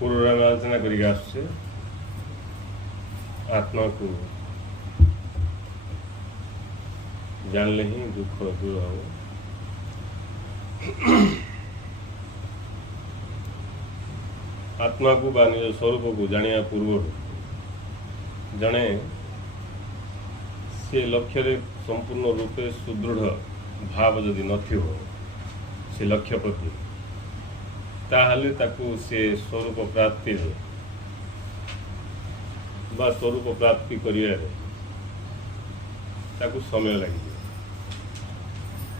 पूर्व में आलोचना करिक आसुचे आत्मा को जानले ही दुख दूर हो। आत्मा को बा निज स्वरूप को जानिया पूर्व जड़े से लक्ष्य रे संपूर्ण रूपे सुदृढ़ भाव जदि नथिव से लक्ष्य प्रति ताहले ताकू से स्वरूप प्राप्ति बा स्वरूप प्राप्ति करियारे ताकू समय लगे।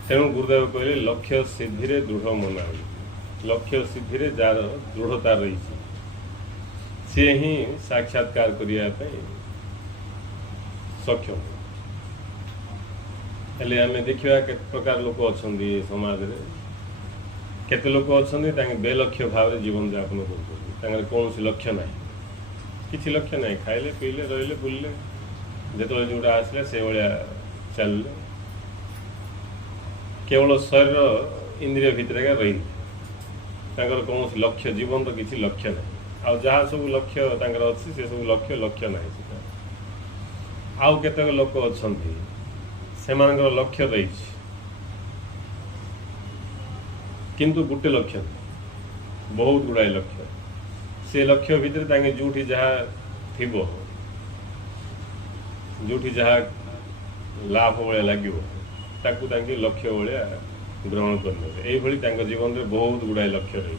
तेणु गुरुदेव कहले लक्ष्य सिद्धि रे दृढ़ मना लक्ष्य सिद्धि रे जार दृढ़ता रही से ही साक्षात्कार करिया सक्षम। हेले आमे देखिया के प्रकार लोक अछंदी समाज रे केते लोक अछंदी तांगे बेलक्ष्य भाव रे जीवन यापन करछंदी तांगे कोनोसी लक्ष्य नाही किछि लक्ष्य नाही खाइले पीले रहिले बुलले जेतले जोडा आसले से भलिया चलले केवल शरीर इंद्रिय भितर का रही तांगर कोनोसी लक्ष्य जीवन तो किछि लक्ष्य नाही आ जहा सब लक्ष्य तांगर अछि से सब लक्ष्य नाही आउ केते लोक अछंदी सेमानकर लक्ष्य रही किंतु गोटे लक्ष्य बहुत गुड़ाए लक्ष्य से लक्ष्य भितर तांगे जोठी जहा थिबो जोठी जहा लाभ भले लागिवो ताकू तांगे लक्ष्य भले ग्रहण करने एई भली तांगे जीवन रे बहुत गुड़ाए लक्ष्य रही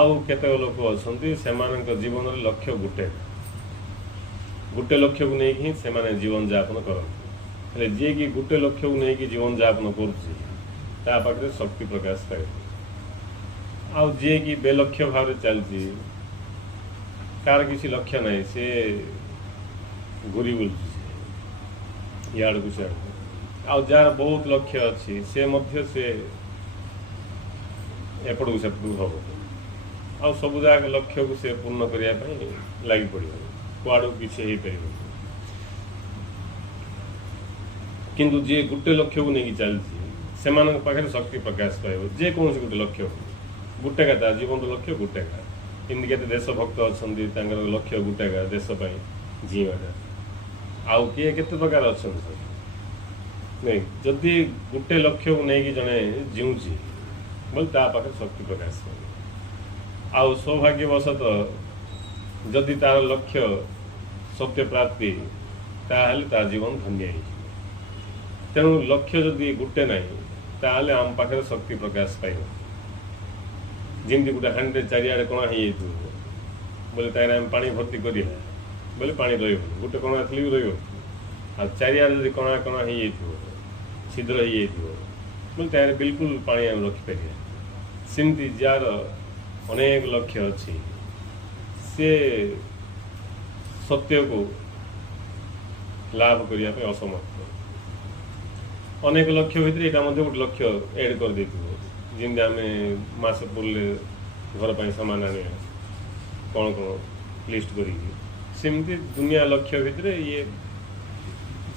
आउ केते लोक अछंती सेमानकर जीवन रे लक्ष्य गोटे लक्ष्य को नहीं ही सेमाने जीवन यापन करन जे कि गोटे लक्ष्य को नहीं कि जीवन यापन कर शक्ति प्रकाश पाए आउ जे कि बेलक्ष्य भाव चलती कार किसी लक्ष्य नहीं से घूरी बुलूची याड़ को सियाड़ आउ जार बहुत लक्ष्य अच्छी से मध्य से एपट को सेपट हम आउ सब जाक लक्ष्य को से पूर्ण करने लगी पड़ कुआड़ किसी हो पार किंतु जे गोटे लक्ष्य को लेकिन चलती से पाखे शक्ति प्रकाश पाइब जे कौन गोटे लक्ष्य गोटे का जीवन लक्ष्य गोटे का इमती के देशभक्त अच्छा लक्ष्य गोटे का देशपाई जीवाटा आउ किए के प्रकार अच्छा नहीं जदि गोटे लक्ष्य को लेकिन जड़े जीवुची बोले पाखे शक्ति प्रकाश पाइब आउ सौभाग्यवशत जदि तार लक्ष्य सत्य प्राप्ति ताहले तार जीवन धन्य हो तेणु लक्ष्य जदि गोटे नहीं ताहले आम पाखे शक्ति प्रकाश पाइब जमी गोटे हांडे चारिआडे कणा हो बोले तार आम पानी भर्ती करिया बोले पानी रही गोटे कणा थी भी रही आ चारिआडे जदि कणा कणा हो छिद्र हो बोले तार बिल्कुल पानी आम रखिपर सेमती जार अनेक लक्ष्य अच्छी से सत्य को लाभ करने असमर्थ अनेक लक्ष्य भितर यहाँ गोटे लक्ष्य एड कर जमी आम मस पुरले घर पर सामान आने कौन कौन लिस्ट करमती दुनिया लक्ष्य भितर ये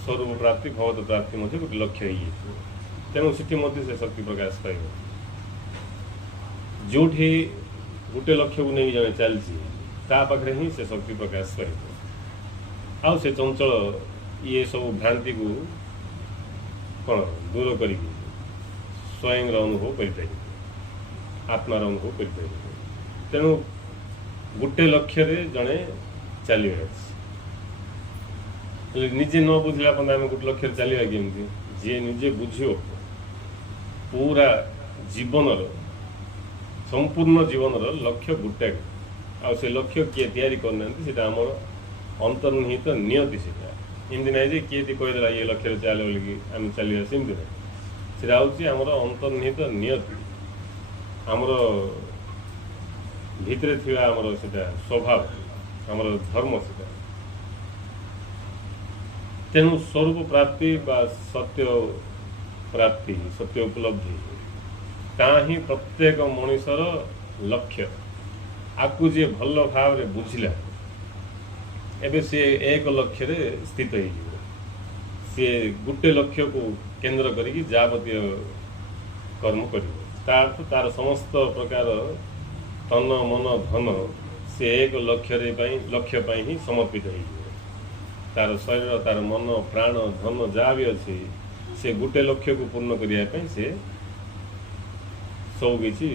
स्वरूप प्राप्ति भगवत प्राप्ति गोटे लक्ष्य हो तेणु से शक्ति प्रकाश पाइब जो गोटे लक्ष्य को नहीं जड़े चलती पाखे ही से शक्ति प्रकाश पाइब आउ से चंचल ये सब भ्रांति को कौन दूर कर स्वयं अनुभव कर आत्मार अनुभव कर तेणु गोटे लक्ष्य रे जड़े चल निजे न बुझला आम गोटे लक्ष्य चलवा केमती जी निजे बुझ पूरा जीवन संपूर्ण जीवन लक्ष्य गोटे आ से लक्ष्य किए तैयारी करना आमर अंतर्निहित नियति से इमती ना जे किए कहीदेला ये लक्ष्य चल बोलिकी आम चलिए सेमती ना से आमर अंतर्निहित नियति आमर भितर थी आमर से स्वभाव आमर धर्म से तेणु स्वरूप प्राप्ति बा सत्य प्राप्ति सत्य उपलब्धि ता ही प्रत्येक मनुष्यर लक्ष्य आपको जे भल भाव रे बुझिला एबे से एक लक्ष्य रे स्थित हो सी गोटे लक्ष्य को केंद्र करिकी जावतीय कर्म कर तार समस्त प्रकार तन मन धन से एक लक्ष्य ही समर्पित हो तार शरीर तार मन प्राण धन जहाँ भी अच्छी से गोटे लक्ष्य को पूर्ण करने से सब किसी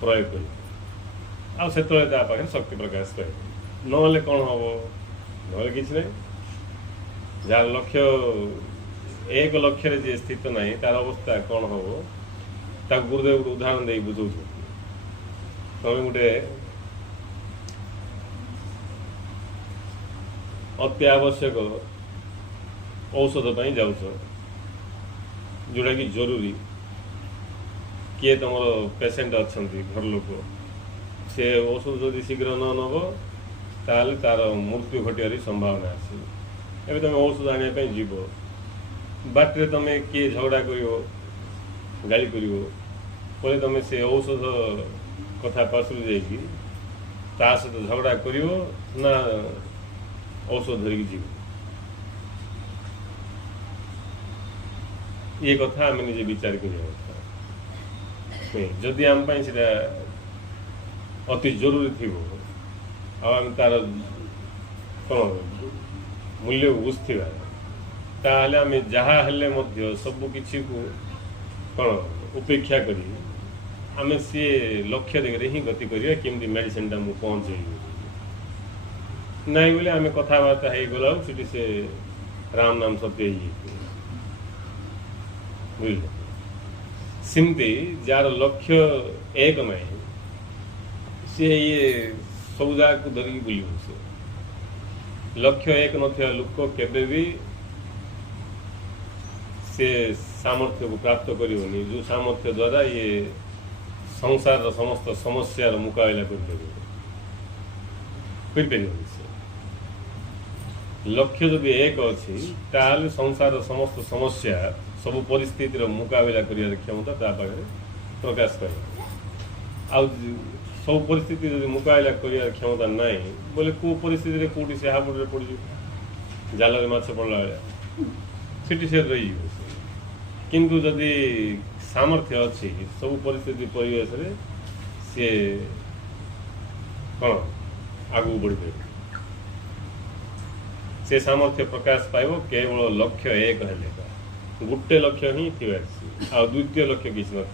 प्रयोग कर से पाखे शक्ति प्रकाश पाए ना कौन हम ना कि जार लक्ष्य एक लक्ष्य जी स्थित ना तार अवस्था कौन हम ताक गुरुदेव उदाहरण दे बुझौ तुम गोटे अत्यावश्यक औषध पर जाऊच जोटा कि जरूरी किए तुम पेसेंट अच्छा घर लोक से औषध जदि शीघ्र न नब ताल तार मृत्यु घटार संभावना अच्छी एवं तुम औषध आने जीव बाटे तुम किए झगड़ा कर गाड़ी कर तुम से औषध कथा पार्श्व जा सहित झगड़ा कर ना औषध धरिकी जीव ये कथा आम निजे विचार कर जदि आम से अति जरूरी थी आम तार कौन मूल्य बुझा ताहले आम जहाँ हेले सबकि को कौन उपेक्षा करी आम सी लक्ष्य दिगरे ही गति करिया केमती मेडिसिन टा मु पहुँचे नहीं बोले आम कथबार्ता हो गला से राम नाम सत्य बुझल सिमती जार लक्ष्य एक नहीं सी ये सब जगह को धरिकी बुल से लक्ष्य एक नथिया लोक केबे भी से सामर्थ्य को प्राप्त करिवनी जो सामर्थ्य द्वारा ये संसार समस्त समस्या मुकाबला कर लक्ष्य जब एक अच्छी ताल संसार समस्त समस्या सब परिस्थितिर मुकाबला कर क्षमता ता पाखे प्रकाश कर सब परिस्थिति जब मुकाबला कर क्षमता ना बोले कौ परिस्थिति कौटी से हाबुड़े पड़ जाल माछ पड़ा सीटी से रही किंतु जदि सामर्थ्य अच्छी सब परिस्थिति परिवेश सी कौन आगू बढ़ पाए से सामर्थ्य प्रकाश पाइब केवल लक्ष्य एक है गोटे लक्ष्य ही थी आ द्वितीय लक्ष्य किसी न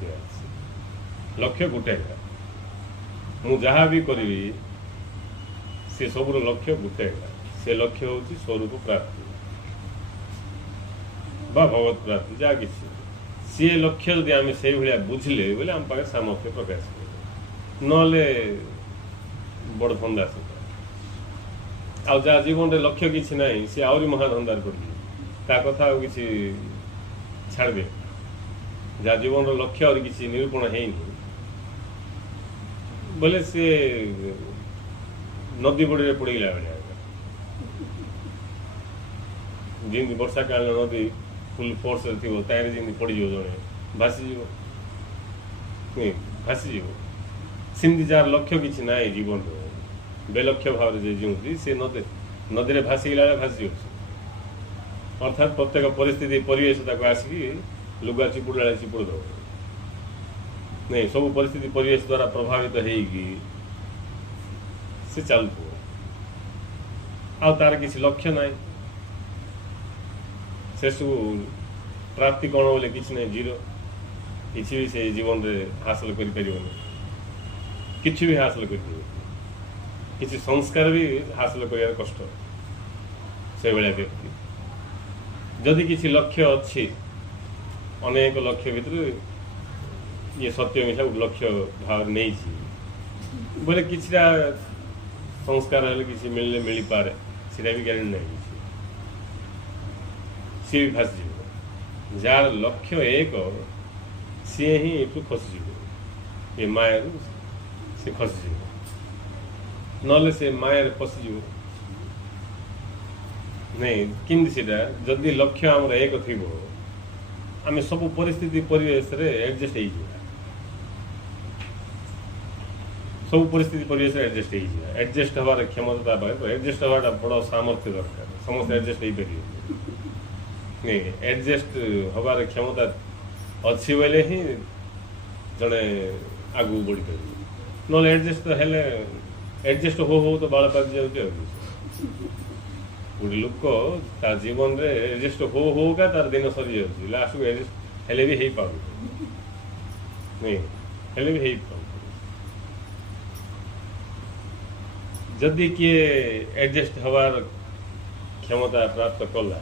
लक्ष्य गोटे मु जहाँ भी करी से सब लक्ष्य गोटे से लक्ष्य हूँ स्वरूप प्राप्ति बा भगवत प्राप्ति जहाँ किसी सी लक्ष्य जदि आम से भाया बुझले बोले आम पाखे सामर्थ्य प्रकाश नले बड़ धंदा से आ जहाँ जीवन में लक्ष्य किसी ना सी आहरी महाधंदार पड़ा कथा किसी छाड़ दे जहाँ जीवन लक्ष्य और किसी निरूपण है बोले सी नदी बड़ी पड़गला भाया जमी वर्षा काल नदी फुल फोर्स थी तार जमी पड़ज जड़े भासीज भासीज सेमती जार लक्ष्य किसी ना जीवन बेलक्ष्य भाव जीवती सी नदी में भासीगला भासी अर्थात प्रत्येक परिस्थिति परिवेश आसिक लुगा चिपुड़ा चिपुड़ दब नहीं सब परिस्थिति परिवेश द्वारा प्रभावित होगी से चलत आ तार किसी लक्ष्य ना से सब प्राप्ति कौन बोले किसी ना जीरो किसी भी से जीवन में हासिल कर किसी भी हासिल कर किसी संस्कार भी हासिल कर कष्ट से भाया व्यक्ति जदि किसी लक्ष्य अच्छी अनेक लक्ष्य भीतर ये सत्य मिशा लक्ष्य भाव नहीं बोले किसी संस्कार हेल्ले किसी मिलने मिल पारे सीटा भी गारंटी नहीं सी भी भासी जार लक्ष्य एक सी ही ये खसी ये माया से खसी नले से माया पशिज नहीं किंतु सीटा जदि लक्ष्य आमर एक थी आम सब परिस्थिति परिवेश एडजस्ट हो सब परिस्थिति परिवेश एडजस्ट हो एडजस्ट हबार क्षमता एडजस्ट हवाटा बड़ सामर्थ्य दरकार समस्त एडजस्ट हो पार नहीं एडजस्ट हबार क्षमता अच्छी बेले ही जड़े आगू बढ़ी पार नହେले एडजस्ट तो हेले एडजस्ट हो तो बाल पाक जाऊँचे गोटे लोक ता जीवन रे एडजस्ट हो का तार दिन सरी जाऊँगी लास्ट को एडजस्ट हेले भी हो पार नहीं हेले भी हो पार जदि किए एडजस्ट हवार क्षमता प्राप्त कला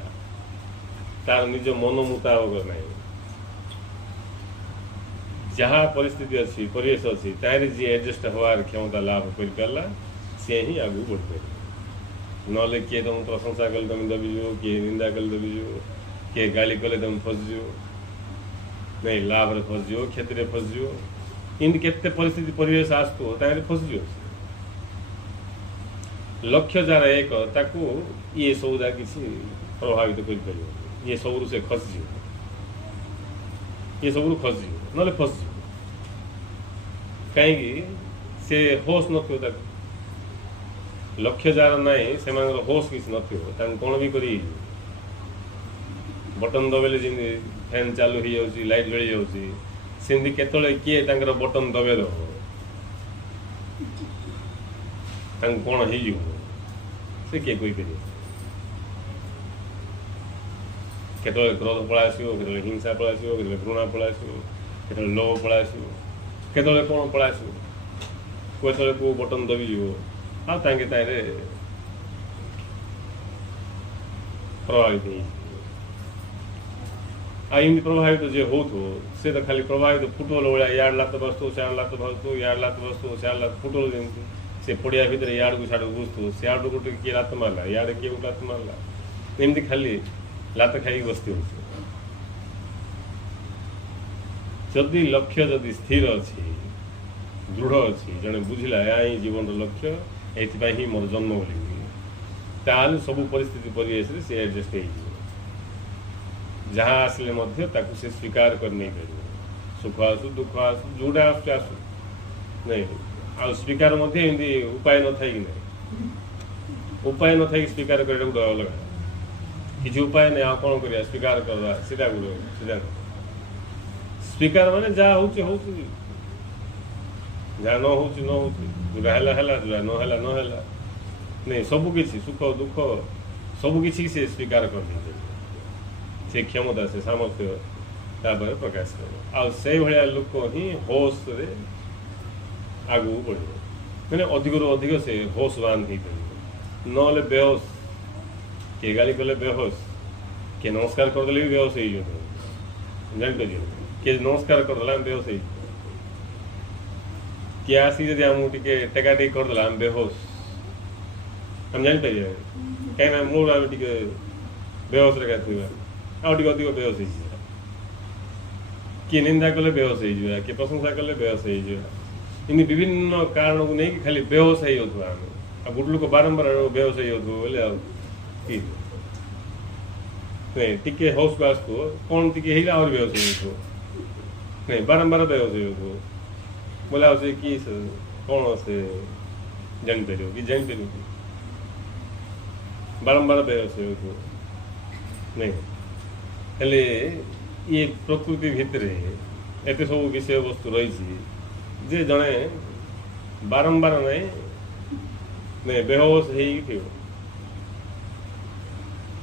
तार निज मन मुताबक नहीं जहाँ परिस्थिति अच्छी परिवेश अच्छी तार जी एडजस्ट हवार क्षमता लाभ कर पारा सी ही आगू बढ़ पार नले किए तुम प्रशंसा कले तुम दबिजो किए निंदा कले दबिजो किए गाली कले तुम फसजो नहीं लाभ फसजो क्षति फसजो इन केते परिस्थिति परिवेश आसतो तार फसजो लक्ष्य जार एक ताकू ये सौदा किसी प्रभावित कर पार ये सब से खसज ये सब खसज ना फसज कहीं से होश न लक्ष्य जार ना से होश किसी न कौन भी कर बटन दबेले जमी फैन चालू हो जाऊँगी लाइट जली जाऊँगी सेमती केतले किए बटन दबे दब कौन हो से किए कोई पारे केतले क्रोध पड़ा आसो केतले हिंसा पड़ा आसो केतले घृणा पड़ा आसो केतले लोभ पड़ा आसो केतले कौन पड़ा आसो केतले को बटन दबिज आ प्रभावित आमती प्रभावित जे हो से तो खाली प्रभावित फुटबल भाया यार लात बसतो सियाड़ लात बसतो यार लात बसतो सियाड़ लात फुटबल जमी से पड़िया भितर याड़ को साड़ बुझतो सियाड़ गोटे किए लात मारला याड़े किए गोटे लात मारला एमती खाली लात खाई बसती हो जदि लक्ष्य जदि स्थिर अच्छी दृढ़ अच्छी जड़े बुझला या ही जीवन लक्ष्य ये ही मोर जन्म बोली सब परिस्थिति परिवेश से एडजस्ट हो जहाँ आसले से स्वीकार कर नहीं पार सुख आसू दुख आसू जोड़ा आसू आसू नहीं आ स्वीकार एमती उपाय न था कि नहीं उपाय न था कि स्वीकार कर गोटे अलग किसी उपाय नहीं आ कौन कर स्वीकार करवा सीधा गोटे सीधा स्वीकार माने जहाँ हो जहाँ न हो जोड़ा है जोड़ा नहला नहीं सबकि सुख दुख सबकि से स्वीकार कर दे से क्षमता से सामर्थ्य तापर प्रकाश कर आ से भाया लोक ही होश रे आगू बढ़ मैंने अधिक रू अधिक से होशवान हो पार ना बेहोश किए गाली कले बेहोश किए नमस्कार करदे भी बेहोश हो जापर किए नमस्कार करदेला बेहोश हो किए आसिक जब आमको टे टेका टेक करदेला आम बेहोश आम जापर कहीं मूल आम टे बेहोश रे थोड़ा आगे अधिक बेहोश हो किए निंदा कले बेहोश हो किए प्रशंसा कले बेहोश हो इन विभिन्न कारण को नहीं खाली बेहोश हो आम आ गोटे लोक बारंबार बेहोश हो बोले नहीं टिके होश को आसो कौन टिके आहुरी बेहोश हो नहीं बारंबार बेहोश हो बोले से कि कौन से जापर कि जापर बारंबार बेहोश हो नहीं हेले ये प्रकृति भितर एत सब विषय वस्तु रही जे जड़े बारंबार नहीं बेहोश हो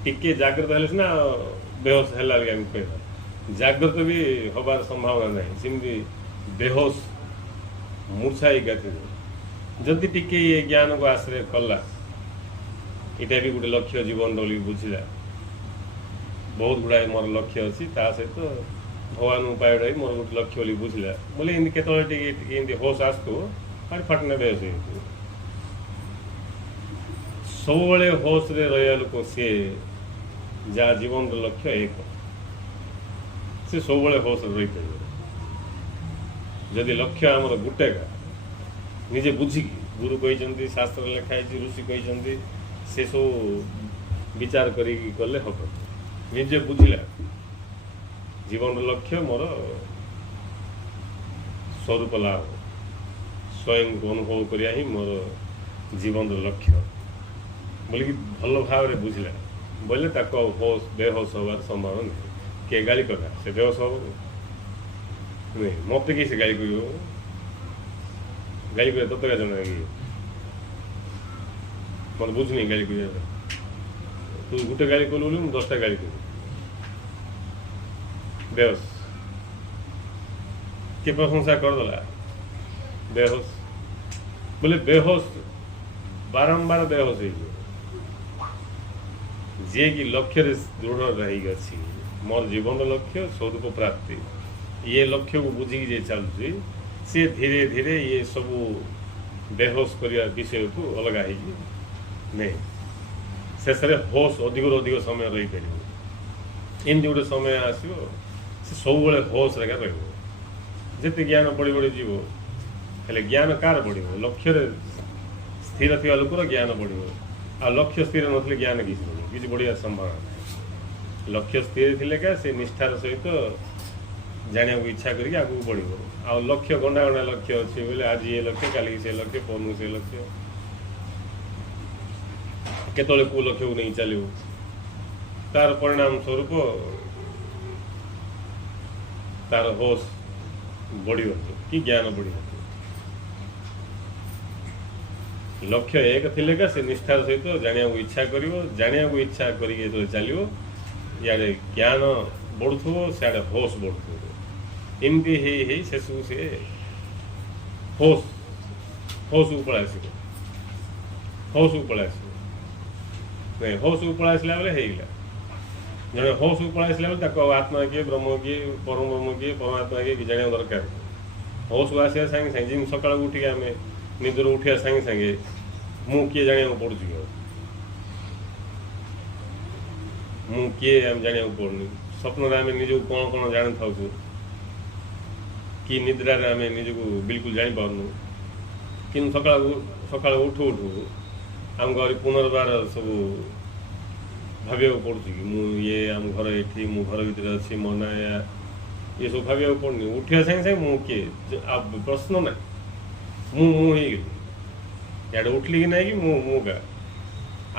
टिके जागृत हेले सिना बेहोश है कह जागृत भी हबार संभावना नहीं सेमती बेहोश मूर्छाई गति जदि टिके ये ज्ञान को आश्रय कला यहाँ भी गोटे लक्ष्य जीवन बोली बुझला बहुत गुड़ाए मोर लक्ष्य अच्छी सहित भगवान उपाय मोर गोटे लक्ष्य बोली बुझला बोले इमती केतले होश आसतो फटने बेहोश हो सब बड़े होश रे रहा लोक सी जहाँ जीवन लक्ष्य एक से सब बड़े होश रही पार जदि लक्ष्य आमर गोटेका निजे बुझिकी गुरु कहते शास्त्र लिखाई ऋषि कहते से सब विचार कले हम निजे बुझला जीवन लक्ष्य मोर स्वरूप लाभ स्वयं को अनुभव करिया ही मोर जीवन लक्ष्य बोलिकी भल भाव बुझला बोले होश बेहोश हबार संभावना नहीं किए गाली कला से बेहोश हम नहीं मत किए से गाली कर ଗାଳି କରିବା ତତେ କା ଜଣେ କି ମୋତେ ବୁଝୁନି ଗାଳି କରିବା ପାଇଁ। ତୁ ଗୋଟେ ଗାଳି କଲୁ ବୋଲି ମୁଁ 10ଟା ଗାଳି କଲି। ବେହୋସ କିଏ ପ୍ରଶଂସା କରିଦେଲା ବେହୋସ ବୋଲେ ବେହୋସ ବାରମ୍ବାର ବେହୋସ ହେଇଯିବ। ଯିଏକି ଲକ୍ଷ୍ୟରେ ଦୃଢ଼ ରହିକି ଅଛି ମୋର ଜୀବନର ଲକ୍ଷ୍ୟ ସ୍ୱରୂପ ପ୍ରାପ୍ତି ଇଏ ଲକ୍ଷ୍ୟକୁ ବୁଝିକି ଯିଏ ଚାଲୁଛି ସିଏ ଧୀରେ ଧୀରେ ଇଏ ସବୁ ବେହୋସ କରିବା ବିଷୟକୁ ଅଲଗା ହେଇକି ନେଇ ଶେଷରେ ହୋସ ଅଧିକରୁ ଅଧିକ ସମୟ ରହିପାରିବ। ଏମିତି ଗୋଟେ ସମୟ ଆସିବ ସେ ସବୁବେଳେ ହୋସରେ ଏକା ରହିବ। ଯେତେ ଜ୍ଞାନ ବଢ଼ି ବଢ଼ି ଯିବ ହେଲେ ଜ୍ଞାନ କାହାର ବଢ଼ିବ? ଲକ୍ଷ୍ୟରେ ସ୍ଥିର ଥିବା ଲୋକର ଜ୍ଞାନ ବଢ଼ିବ। ଆଉ ଲକ୍ଷ୍ୟ ସ୍ଥିର ନଥିଲେ ଜ୍ଞାନ କିଛି ବଢ଼ିବ କିଛି ବଢ଼ିବା ସମ୍ଭାବନା ନାହିଁ। ଲକ୍ଷ୍ୟ ସ୍ଥିର ଥିଲେ କା ସେ ନିଷ୍ଠାର ସହିତ ଜାଣିବାକୁ ଇଚ୍ଛା କରିକି ଆଗକୁ ବଢ଼ିବ। ଆଉ ଲକ୍ଷ୍ୟ ଗଣ୍ଡା ଗଣ୍ଡା ଲକ୍ଷ୍ୟ ଅଛି ବୋଲେ ଆଜି ଏ ଲକ୍ଷ୍ୟ କାଲିକି ସେ ଲକ୍ଷ୍ୟ ପରଦିନ ସେ ଲକ୍ଷ୍ୟ କେତେବେଳେ କେଉଁ ଲକ୍ଷ୍ୟକୁ ନେଇ ଚାଲିବ ତାର ପରିଣାମ ସ୍ୱରୂପ ତାର ହୋସ ବଢ଼ିବ କି ଜ୍ଞାନ ବଢ଼ିବ। ଲକ୍ଷ୍ୟ ଏକ ଥିଲେ କା ସେ ନିଷ୍ଠାର ସହିତ ଜାଣିବାକୁ ଇଚ୍ଛା କରିବ। ଜାଣିବାକୁ ଇଚ୍ଛା କରିକି ଯେତେବେଳେ ଚାଲିବ ଇଆଡ଼େ ଜ୍ଞାନ ବଢ଼ୁଥିବ ସିଆଡ଼େ ହୋସ ବଢ଼ୁଥିବ। ଏମିତି ହେଇ ହେଇ ଶେଷକୁ ସେ ହୋସକୁ ପଳାଇ ଆସିବ। ହୋସକୁ ପଳାଇ ଆସିବ ନାଇଁ ହୋସକୁ ପଳାଇ ଆସିଲା ବେଳେ ହେଇଗଲା। ଜଣେ ହୋସକୁ ପଳାଇ ଆସିଲା ବେଳେ ତାକୁ ଆତ୍ମା କିଏ ବ୍ରହ୍ମ କିଏ ପରମ ବ୍ରହ୍ମ କିଏ ପରମାତ୍ମା କିଏ ଜାଣିବା ଦରକାର। ହୋସକୁ ଆସିବା ସାଙ୍ଗେ ସାଙ୍ଗେ ଯେମିତି ସକାଳୁ ଉଠିକି ଆମେ ନିଦରୁ ଉଠିବା ସାଙ୍ଗେ ସାଙ୍ଗେ ମୁଁ କିଏ ଜାଣିବାକୁ ପଡ଼ୁଛି କି? ମୁଁ କିଏ ଆମେ ଜାଣିବାକୁ ପଡ଼ୁନି। ସ୍ୱପ୍ନରେ ଆମେ ନିଜକୁ କ'ଣ କ'ଣ ଜାଣିଥାଉଛୁ କି ନିଦ୍ରାରେ ଆମେ ନିଜକୁ ବିଲକୁଲ ଜାଣିପାରୁନୁ। କିନ୍ତୁ ସକାଳୁ ଉଠୁ ଉଠୁ ଆମକୁ ଆହୁରି ପୁନର୍ବାର ସବୁ ଭାବିବାକୁ ପଡ଼ୁଛି କି ମୁଁ ଇଏ ଆମ ଘର ଏଠି ମୁଁ ଘର ଭିତରେ ଅଛି ମୋ ନାଁ ଇଏ ସବୁ ଭାବିବାକୁ ପଡ଼ୁନି। ଉଠିବା ସାଙ୍ଗେ ସାଙ୍ଗେ ମୁଁ କିଏ ଆଉ ପ୍ରଶ୍ନ ନାହିଁ। ମୁଁ ହେଇଗଲି ଇଆଡ଼େ ଉଠିଲି କି ନାହିଁ କି ମୁଁ ଗା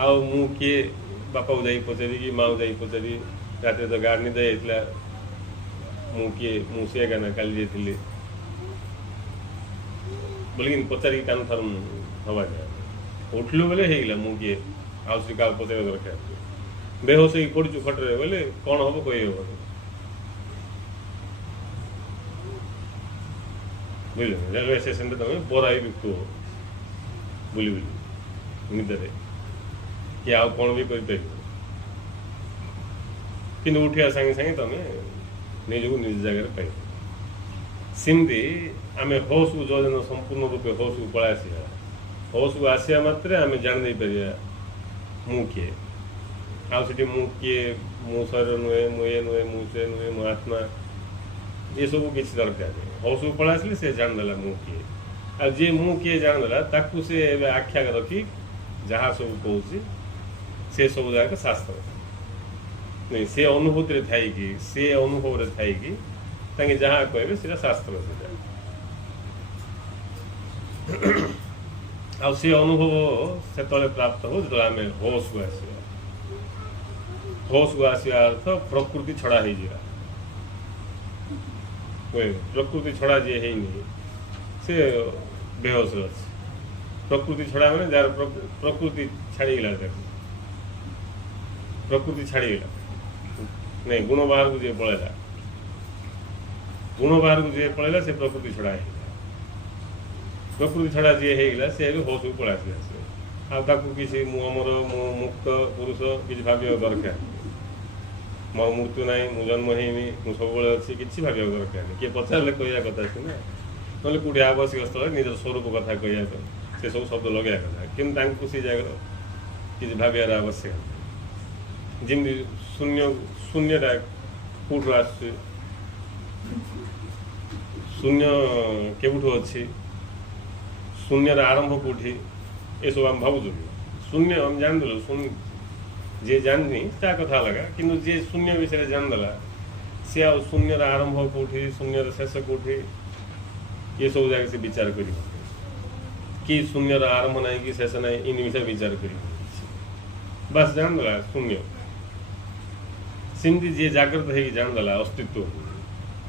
ଆଉ ମୁଁ କିଏ ବାପାକୁ ଯାଇ ପଚାରି କି ମାଆକୁ ଯାଇ ପଚାରି ରାତିରେ ତ ଗାଡ଼ି ନିଦ ଯାଇଥିଲା ମୁଁ କିଏ ମୁଁ ସିଏ ଗାନା କାଲି ଯାଇଥିଲି ବୋଲିକି ପଚାରିକି କାନ ଥର ହବା ଉଠିଲୁ ବୋଲେ ହେଇଗଲା ମୁଁ କିଏ ଆଉ ସେ କାହାକୁ ପଚାରିବା ଦରକାର। ବେହୋସ ହେଇକି ପଡ଼ିଛୁ ଖଟରେ ବୋଲେ କ'ଣ ହବ କହିହେବନି। ବୁଝିଲ ରେଲୱେ ଷ୍ଟେସନରେ ତମେ ବରା ହେଇ ବିକୁଥିବ ବୁଲି ବୁଲି ନିଦରେ କି ଆଉ କ'ଣ ବି କରିପାରିବ। କିନ୍ତୁ ଉଠିବା ସାଙ୍ଗେ ସାଙ୍ଗେ ତମେ ନିଜକୁ ନିଜ ଜାଗାରେ ପାଇବ। ସେମିତି ଆମେ ହୋସକୁ ଯୋଉଦିନ ସମ୍ପୂର୍ଣ୍ଣ ରୂପେ ହୋସକୁ ପଳାଇ ଆସିବା ହୋସକୁ ଆସିବା ମାତ୍ରେ ଆମେ ଜାଣି ଦେଇପାରିବା ମୁଁ କିଏ। ଆଉ ସେଠି ମୁଁ କିଏ ମୁଁ ଶରୀର ନୁହେଁ ମୁଁ ଏ ନୁହେଁ ମୁଁ ସେ ନୁହେଁ ମୋ ଆତ୍ମା ଏସବୁ କିଛି ଦରକାର ନାହିଁ। ହୋସକୁ ପଳାଇ ଆସିଲେ ସେ ଜାଣିଦେଲା ମୁଁ କିଏ। ଆଉ ଯିଏ ମୁଁ କିଏ ଜାଣିଦେଲା ତାକୁ ସେ ଏବେ ଆଖ୍ୟା ରଖି ଯାହା ସବୁ କହୁଛି ସେ ସବୁ ଯାକ ଶାସ୍ତ୍ର ନାଇଁ। ସେ ଅନୁଭୂତିରେ ଥାଇକି ସେ ଅନୁଭବରେ ଥାଇକି ତାଙ୍କେ ଯାହା କହିବେ ସେଇଟା ଶାସ୍ତ୍ର ସେଇଟା। ଆଉ ସେ ଅନୁଭବ ସେତେବେଳେ ପ୍ରାପ୍ତ ହଉ ଯେତେବେଳେ ଆମେ ହୋସକୁ ଆସିବା। ହୋସକୁ ଆସିବା ଅର୍ଥ ପ୍ରକୃତି ଛଡ଼ା ହେଇଯିବା। ପ୍ରକୃତି ଛଡ଼ା ଯିଏ ହେଇନି ସେ ବେହୋସରେ ଅଛି। ପ୍ରକୃତି ଛଡ଼ା ମାନେ ଯାହାର ପ୍ରକୃତି ଛାଡ଼ିଗଲା ତାକୁ ପ୍ରକୃତି ଛାଡ଼ିଗଲା ନାଇଁ ଗୁଣ ବାହାରକୁ ଯିଏ ପଳେଇଲା ଗୁଣ ବାହାରକୁ ଯିଏ ପଳେଇଲା ସେ ପ୍ରକୃତି ଛଡ଼ା ହେଇଗଲା। ପ୍ରକୃତି ଛଡ଼ା ଯିଏ ହେଇଗଲା ସେ ଏବେ ହୋସକୁ ପଳାଇ ଆସିଲା। ସେ ଆଉ ତାକୁ କିଛି ମୁଁ ଅମର ମୁଁ ମୁକ୍ତ ପୁରୁଷ କିଛି ଭାବିବା ଦରକାର। ମୋର ମୃତ୍ୟୁ ନାହିଁ ମୁଁ ଜନ୍ମ ହେଇନି ମୁଁ ସବୁବେଳେ ଅଛି କିଛି ଭାବିବାକୁ ଦରକାର ନାହିଁ। କିଏ ପଚାରିଲେ କହିବା କଥା ସିନା ନହେଲେ କେଉଁଠି ଆବଶ୍ୟକ ସ୍ଥଳରେ ନିଜର ସ୍ୱରୂପ କଥା କହିବା ପାଇଁ ସେ ସବୁ ଶବ୍ଦ ଲଗାଇବା କଥା। କିନ୍ତୁ ତାଙ୍କୁ ସେ ଜାଗାର କିଛି ଭାବିବାର ଆବଶ୍ୟକ ନାହିଁ। ଯେମିତି ଶୂନ୍ୟଟା କେଉଁଠୁ ଆସୁଛି ଶୂନ୍ୟ କେଉଁଠୁ ଅଛି ଶୂନ୍ୟର ଆରମ୍ଭ କେଉଁଠି ଏସବୁ ଆମେ ଭାବୁଛୁ। ଶୂନ୍ୟ ଆମେ ଜାଣିଦେଲୁ ଶୂନ୍ୟ ଯିଏ ଜାଣିନି ତା କଥା ଅଲଗା। କିନ୍ତୁ ଯିଏ ଶୂନ୍ୟ ବିଷୟରେ ଜାଣିଦେଲା ସିଏ ଆଉ ଶୂନ୍ୟର ଆରମ୍ଭ କେଉଁଠି ଶୂନ୍ୟର ଶେଷ କେଉଁଠି ଏସବୁ ଜାଗା ସେ ବିଚାର କରିବ କି ଶୂନ୍ୟର ଆରମ୍ଭ ନାହିଁ କି ଶେଷ ନାହିଁ ଏ ବିଷୟରେ ବିଚାର କରିବ। ବାସ୍ ଜାଣିଦେଲା ଶୂନ୍ୟ। ସେମିତି ଯିଏ ଜାଗ୍ରତ ହେଇକି ଜାଣିଦେଲା ଅସ୍ତିତ୍ୱକୁ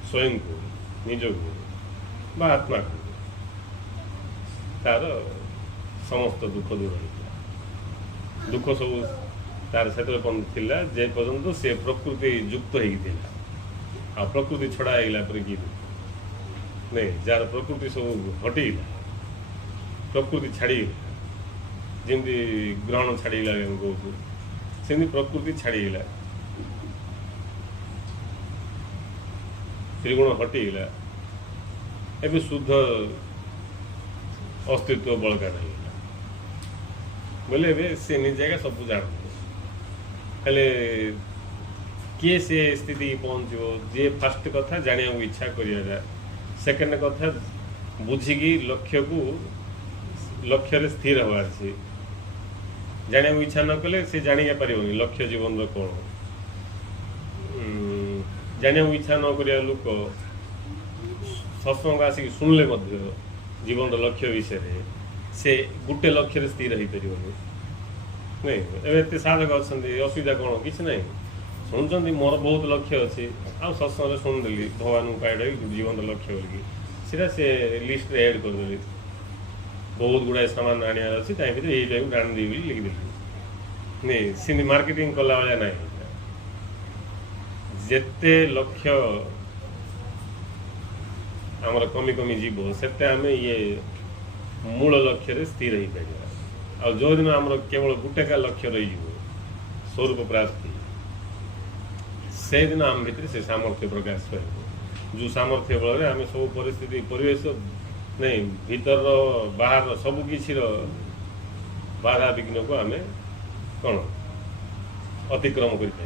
ସ୍ୱୟଂକୁ ନିଜକୁ ବା ଆତ୍ମାକୁ तार समस्त दुख दूर होता दुख सब तार से थिला जे पर्यंत से प्रकृति युक्त होता आ प्रकृति छड़ा होगा पर कि नहीं जार प्रकृति सब हटेगा प्रकृति छाड़ी जमी ग्रहण छाड़ीला कहूँ सेमती प्रकृति छाड़ीला त्रिगुण हटेगा एवं शुद्ध अस्तित्व बड़का नहीं बोले से निज जगह सब जान हेले किए से स्थिति पहुँचो जे फास्ट कथा जाना इच्छा करा सेकेंड कथा बुझिकी लक्ष्य को लक्ष्य स्थिर हबार से जाना इच्छा न कले से जानी पारनि लक्ष्य जीवन कौन जाना इच्छा न करिया लोक सत्संग आसिक शुणिले जीवन लक्ष्य विषय से गोटे लक्ष्य स्थिर हो पार नहीं एत साधक अच्छा असुविधा कौन कि ना शुणुंट मोर बहुत लक्ष्य अच्छे आ सत्संग शुणिदेली भगवान को पाइड जीवन लक्ष्य बोलिकी सीटा से लिस्ट एड करदेली बहुत गुड़ाए सामान आने अच्छी भर यही टाइम दी लिखिदेली नहीं सी मार्केटिंग कला भाया ना जेते लक्ष्य आमर कमी कमी जीव से आम ये मूल लक्ष्य स्थिर हो पार आ जो दिन आम केवल गोटेका लक्ष्य रही स्वरूप प्राप्ति से दिन आम भितर से सामर्थ्य प्रकाश पाइब जो सामर्थ्य बल आम सब परिस्थिति परिवेश नहीं भीतर बाहर सबकि बाधा विघ्न को आम कौन अतिक्रम कर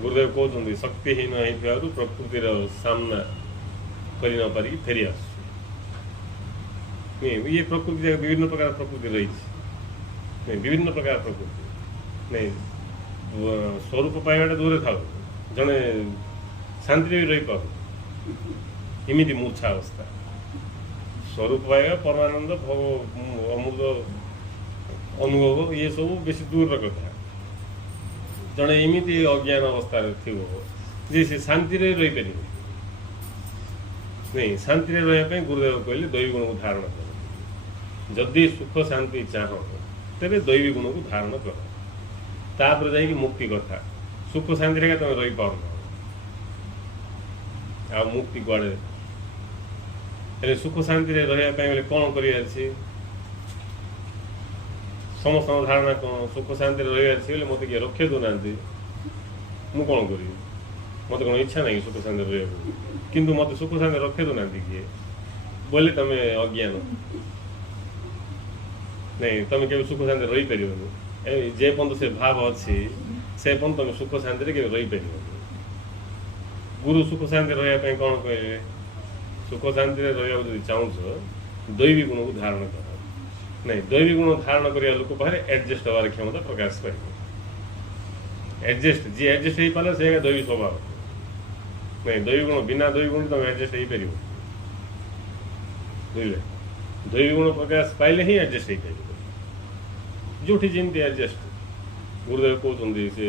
गुरुदेव कहते शक्तिहीन हो प्रकृतिर सामना कर न पारिकी फेरी आस ये प्रकृति विभिन्न प्रकार प्रकृति रही नहीं विभिन्न प्रकार प्रकृति नहीं स्वरूप पाइबाटा दूर था जड़े शांति भी रही पार इमिति मूर्छा अवस्था स्वरूप पाइबा परमानंद अमृत अनुभव ये सब बेसी दूर कथा जड़े इमिति अज्ञान अवस्था थी जे शांति रही पार नहीं शांति रही गुरुदेव कहले दैवी गुण को धारण कर जदि सुख शांति चाह तेरे दैवी गुण को धारण कर तापर जाकि मुक्ति कथा सुख शांति तुम रही पार आ मुक्ति कड़े सुख शांति रही कौन कर समस्त धारणा कौन सुख शांति रही मत किए रक्षा दूना मु कौन करी मत कौन इच्छा नहीं सुख शांति रहा किंतु मत सुख शांति रखे दूना किए बोले तुम अज्ञान नहीं तुम के सुख शांति रही पार जे पर्यंत से भाव अच्छी से पर्यंत तुम सुख शांति के रही पार गुरु सुख शांति रहा कौन कहे सुख शांति रहा चाहूच दैवी गुण को धारण कर नहीं दैवी गुण धारण करिया लोक पाखे एडजस्ट हमार क्षमता प्रकाश कर एडजस्ट जी एडजस्ट हो पारे से दैवी स्वभाव नहीं दैवी गुण बिना दैवी गुण तुम एडजस्ट हो पार बुझे दैवी गुण प्रकाश पाइले ही एडजस्ट हो पार जो जमी एडजस्ट गुरुदेव कहते से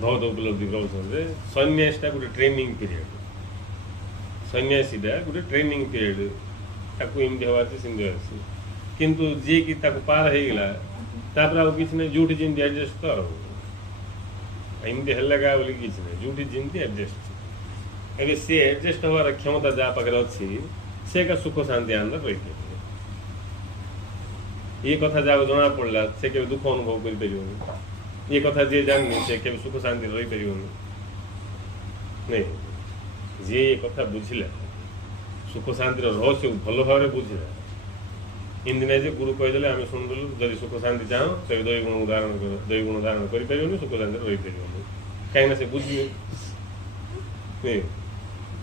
भगवत उपलब्धि कहते सन्यासीटा गोटे ट्रेनिंग पीरियड सन्यासीटा गोटे ट्रेनिंग पीरियड ताकू एमती हवा सेमती अच्छी किंतु जी कि पार हो गला तापर आ कि जो जमी एडजस्ट कर एमती है बोली कि जो जमी एडजस्ट ए सी एडजस्ट हमार क्षमता जहाँ पाखे अच्छी से का सुख शांति आनंद रही ये कथा जहाँ जना पड़ा से के दुख अनुभव कर ये कथा जी जानी से के सुख शांति रही पार नहीं जी ये कथा बुझिला सुख शांति रहस्य भल भाव बुझिला इमती ना गुरु कहीदे आम शुणुलु जब सुख शांति चाह से दैवी गुण धारण कर दैवी गुण धारण कर सुख शांति रही पार कहीं से बुझे नहीं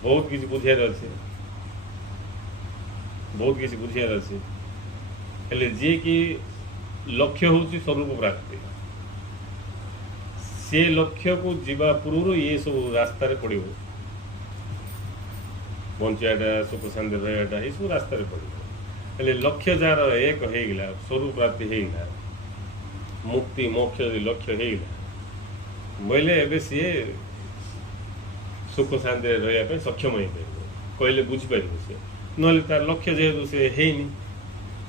बहुत किसी बुझार अच्छे बहुत किसी बुझार अच्छे हेले जी कि लक्ष्य हूँ स्वरूप प्राप्ति से लक्ष्य को जीवा पूर्व ये सब रास्ता पड़ो बंचाटा सुख शांति रहा ये सब रास्ता पड़ो हेले लक्ष्य जार एक होगा स्वरूप प्राप्ति होगा मुक्ति मोक्ष लक्ष्य होगा बोले ए सी सुख शांति रहा सक्षम हो पार कहले बुझीपार से ନହେଲେ ତାର ଲକ୍ଷ୍ୟ ଯେହେତୁ ସେ ହେଇନି,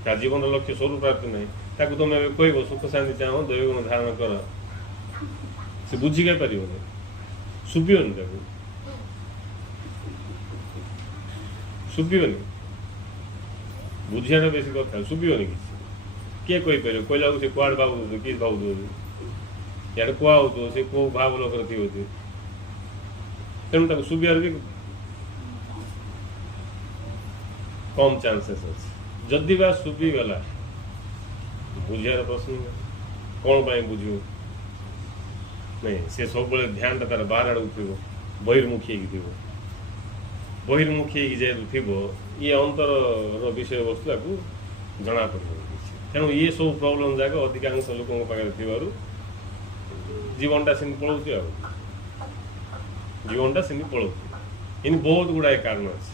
ତା ଜୀବନର ଲକ୍ଷ୍ୟ ସ୍ୱରୂପ ପ୍ରାପ୍ତି ନାହିଁ, ତାକୁ ତମେ ଏବେ କହିବ ସୁଖ ଶାନ୍ତି ଚାହୁଁ ଦୈବଗୁଣ ଧାରଣ କର, ସେ ବୁଝିକା ପାରିବନି, ଶୁଭିବନି, ତାକୁ ଶୁଭିବନି। ବୁଝିବାଟା ବେଶୀ କଥା, ଶୁଭିବନି କିଛି। କିଏ କହିପାରିବ? କହିଲା ବେଳକୁ ସେ କୁଆଡ଼େ ଭାବୁଥିବ, କିଏ ଭାବୁଥିବ, ଇଆଡ଼େ କୁହା ହେଉଥିବ, ସେ କେଉଁ ଭାବ ଲୋକର ଥିବ। ତେଣୁ ତାକୁ ଶୁଭିବାର ବି କମ୍ ଚାନ୍ସେସ୍ ଅଛି। ଯଦି ବା ଶୁଭିଗଲା, ବୁଝିବାର ପ୍ରଶ୍ନ ନାହିଁ। କ'ଣ ପାଇଁ ବୁଝିବ? ନାଇଁ, ସେ ସବୁବେଳେ ଧ୍ୟାନଟା ତାର ବାହାର ଆଡ଼କୁ ଥିବ, ବହିର୍ମୁଖୀ ହେଇକି ଥିବ। ବହିର୍ମୁଖୀ ହେଇକି ଯେହେତୁ ଥିବ, ଇଏ ଅନ୍ତରର ବିଷୟବସ୍ତୁ ତାକୁ ଜଣାପଡ଼ିବ କିଛି। ତେଣୁ ଇଏ ସବୁ ପ୍ରୋବ୍ଲେମ୍ ଯାକ ଅଧିକାଂଶ ଲୋକଙ୍କ ପାଖରେ ଥିବାରୁ ଜୀବନଟା ସେମିତି ପଳାଉଛି। ଆଉ ଜୀବନଟା ସେମିତି ପଳାଉଛି। ଏମିତି ବହୁତ ଗୁଡ଼ାଏ କାରଣ ଅଛି।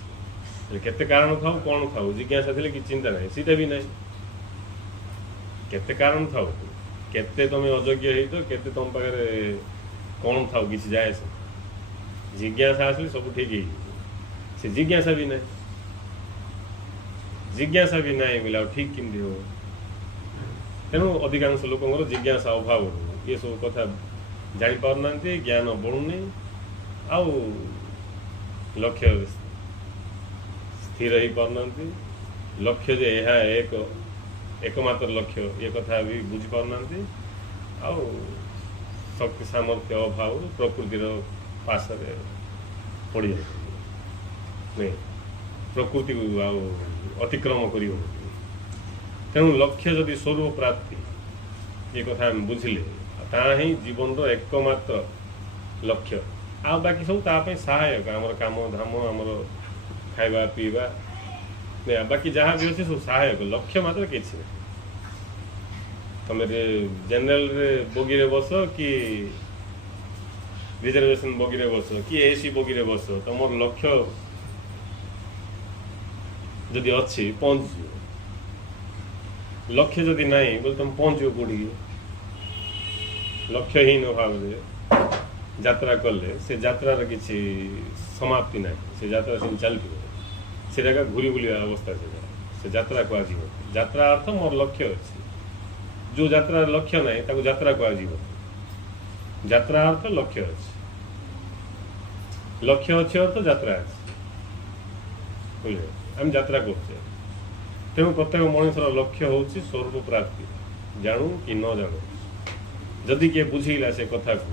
କେତେ କାରଣ ଥାଉ, କ'ଣ ଥାଉ, ଜିଜ୍ଞାସା ଥିଲେ କିଛି ଚିନ୍ତା ନାହିଁ, ସେଇଟା ବି ନାହିଁ। କେତେ କାରଣ ଥାଉ, କେତେ ତମେ ଅଯୋଗ୍ୟ ହେଇଥ, କେତେ ତମ ପାଖରେ କ'ଣ ଥାଉ, କିଛି ଯାଏ ସେ। ଜିଜ୍ଞାସା ଆସିଲେ ସବୁ ଠିକ୍ ହେଇଯିବ। ସେ ଜିଜ୍ଞାସା ବି ନାହିଁ, ଜିଜ୍ଞାସା ବି ନାହିଁ ବୋଲେ ଆଉ ଠିକ୍ କେମିତି ହେବ? ତେଣୁ ଅଧିକାଂଶ ଲୋକଙ୍କର ଜିଜ୍ଞାସା ଅଭାବରୁ ଏସବୁ କଥା ଜାଣିପାରୁନାହାନ୍ତି, ଜ୍ଞାନ ବଢ଼ୁନି, ଆଉ ଲକ୍ଷ୍ୟ ସ୍ଥିର ହେଇପାରୁନାହାନ୍ତି। ଲକ୍ଷ୍ୟ ଯେ ଏହା ଏକମାତ୍ର ଲକ୍ଷ୍ୟ, ଏ କଥା ବି ବୁଝିପାରୁନାହାନ୍ତି। ଆଉ ଶକ୍ତି ସାମର୍ଥ୍ୟ ଅଭାବରୁ ପ୍ରକୃତିର ପାଶରେ ପଡ଼ିଯାଉଛନ୍ତି। ନାଇଁ, ପ୍ରକୃତିକୁ ଆଉ ଅତିକ୍ରମ କରିବ। ତେଣୁ ଲକ୍ଷ୍ୟ ଯଦି ସ୍ୱରୂପ ପ୍ରାପ୍ତି, ଏ କଥା ଆମେ ବୁଝିଲେ, ତାହା ହିଁ ଜୀବନର ଏକମାତ୍ର ଲକ୍ଷ୍ୟ। ଆଉ ବାକି ସବୁ ତା ପାଇଁ ସହାୟକ, ଆମର କାମ ଧାମ, ଆମର ଖାଇବା ପିଇବା, ବାକି ଯାହା ବି ଅଛି ସବୁ ସହାୟକ, ଲକ୍ଷ୍ୟ ମାତ୍ର କିଛି ନାହିଁ। ତମେ ଜେନେରାଲରେ ବଗିରେ ବସ କି ରିଜର୍ଭେସନ ବଗିରେ ବସ କି ଏସି ବଗିରେ ବସ, ତମର ଲକ୍ଷ୍ୟ ଯଦି ଅଛି ପହଞ୍ଚିଯିବ। ଲକ୍ଷ୍ୟ ଯଦି ନାହିଁ ବୋଲେ ତମେ ପହଞ୍ଚିବ କେଉଁଠିକି? ଲକ୍ଷ୍ୟହୀନ ଭାବରେ ଯାତ୍ରା କଲେ ସେ ଯାତ୍ରାର କିଛି ସମାପ୍ତି ନାହିଁ, ସେ ଯାତ୍ରା ସେମିତି ଚାଲିଥିବ। ସେଟା ଘୁରି ବୁଲିବା ଅବସ୍ଥା, ସେ ଯାତ୍ରା କୁହାଯିବ। ଯାତ୍ରା ଅର୍ଥ ମୋର ଲକ୍ଷ୍ୟ ଅଛି। ଯେଉଁ ଯାତ୍ରାର ଲକ୍ଷ୍ୟ ନାହିଁ ତାକୁ ଯାତ୍ରା କୁହାଯିବ। ଯାତ୍ରା ଅର୍ଥ ଲକ୍ଷ୍ୟ ଅଛି, ଲକ୍ଷ୍ୟ ଅଛି ଅର୍ଥ ଯାତ୍ରା ଅଛି। ବୁଝିଲେ? ଆମେ ଯାତ୍ରା କରୁଛେ। ତେଣୁ ପ୍ରତ୍ୟେକ ମଣିଷର ଲକ୍ଷ୍ୟ ହେଉଛି ସ୍ୱରୂପ ପ୍ରାପ୍ତି, ଜାଣୁ କି ନ ଜାଣୁ। ଯଦି କିଏ ବୁଝିଲା ସେ କଥାକୁ,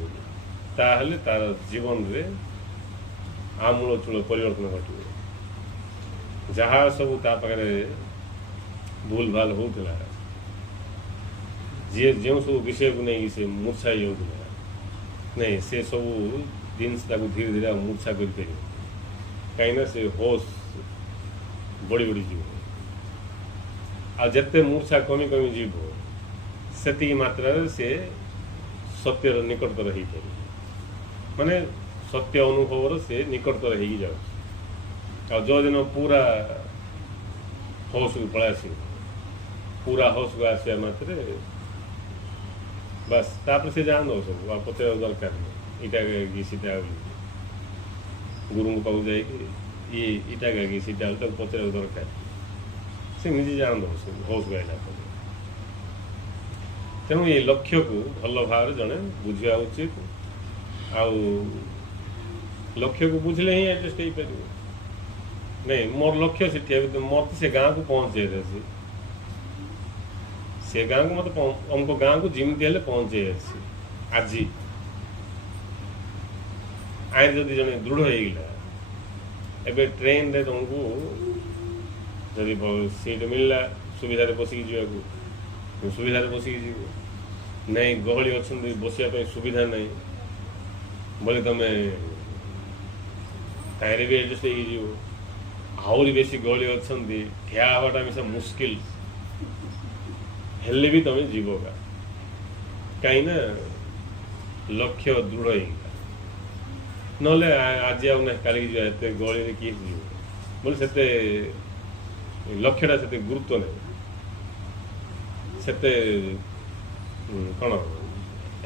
ତାହେଲେ ତାର ଜୀବନରେ ଆମୂଳଚୂଳ ପରିବର୍ତ୍ତନ ଘଟିବ। ଯାହା ସବୁ ତା ପାଖରେ ଭୁଲ ଭାଲ ହେଉଥିଲା, ଯିଏ ଯେଉଁ ସବୁ ବିଷୟକୁ ନେଇକି ସେ ମୂର୍ଚ୍ଛା ହେଉଥିଲା, ନାଇଁ, ସେ ସବୁ ଜିନିଷ ତାକୁ ଧୀରେ ଧୀରେ ଆଉ ମୂର୍ଚ୍ଛା କରିପାରିବ। କାହିଁକିନା ସେ ହୋସ୍ ବଢ଼ି ବଢ଼ି ଯିବ। ଆଉ ଯେତେ ମୂର୍ଚ୍ଛା କମି କମି ଯିବ, ସେତିକି ମାତ୍ରାରେ ସେ ସତ୍ୟର ନିକଟତର ହେଇପାରିବ। ମାନେ ସତ୍ୟ ଅନୁଭବର ସେ ନିକଟତର ହେଇକି ଯାଉଛି। ଆଉ ଯେଉଁଦିନ ପୁରା ହୋସ୍କୁ ପଳାଇ ଆସିବ, ପୁରା ହୋସ୍କୁ ଆସିବା ମାତ୍ରେ ବାସ୍, ତାପରେ ସେ ଜାଣିଦେବ ସବୁ, ଆଉ ପଚାରିବା ଦରକାର ନାହିଁ। ଇଟା କି ସେଇଟା ଗୁରୁଙ୍କ ପାଖକୁ ଯାଇକି ଇଟା କି ସେଇଟା ତାକୁ ପଚାରିବା ଦରକାର, ସେ ନିଜେ ଜାଣିଦେବ ସବୁ ହୋସ୍ ଗାଇଲା ପରେ। ତେଣୁ ଏ ଲକ୍ଷ୍ୟକୁ ଭଲ ଭାବରେ ଜଣେ ବୁଝିବା ଉଚିତ। ଆଉ ଲକ୍ଷ୍ୟକୁ ବୁଝିଲେ ହିଁ ଆଡ଼ଜଷ୍ଟ ହେଇପାରିବ। ନାଇଁ, ମୋର ଲକ୍ଷ୍ୟ ସେଠି, ମୋତେ ସେ ଗାଁକୁ ପହଞ୍ଚେଇବାର ଅଛି। ସେ ଗାଁକୁ ମୋତେ ଅମୁକ ଗାଁକୁ ଯେମିତି ହେଲେ ପହଞ୍ଚେଇ ଅଛି ଆଜି। ଆଇନ ଯଦି ଜଣେ ଦୃଢ଼ ହେଇଗଲା, ଏବେ ଟ୍ରେନରେ ତୁମକୁ ଯଦି ସିଟ୍ ମିଳିଲା ସୁବିଧାରେ ବସିକି ଯିବାକୁ, ସୁବିଧାରେ ବସିକି ଯିବ। ନାଇଁ, ଗହଳି ଅଛନ୍ତି, ବସିବା ପାଇଁ ସୁବିଧା ନାହିଁ ବୋଲେ ତମେ ତାହିଁରେ ବି ଆଡ଼ଜଷ୍ଟ ହେଇକି ଯିବ। ଆହୁରି ବେଶୀ ଗହଳି ଅଛନ୍ତି, ଠିଆ ହେବାଟା ମିଶା ମୁସ୍କିଲ, ହେଲେ ବି ତମେ ଯିବ। କାହିଁକିନା ଲକ୍ଷ୍ୟ ଦୃଢ଼ ହେଇଗଲା। ନହେଲେ ଆଜି ଆଉ ନାହିଁ, କାଲିକି ଯିବା, ଏତେ ଗହଳିରେ କିଏ ଯିବ ବୋଲେ ସେତେ ଲକ୍ଷ୍ୟଟା ସେତେ ଗୁରୁତ୍ୱ ନାହିଁ, ସେତେ କ'ଣ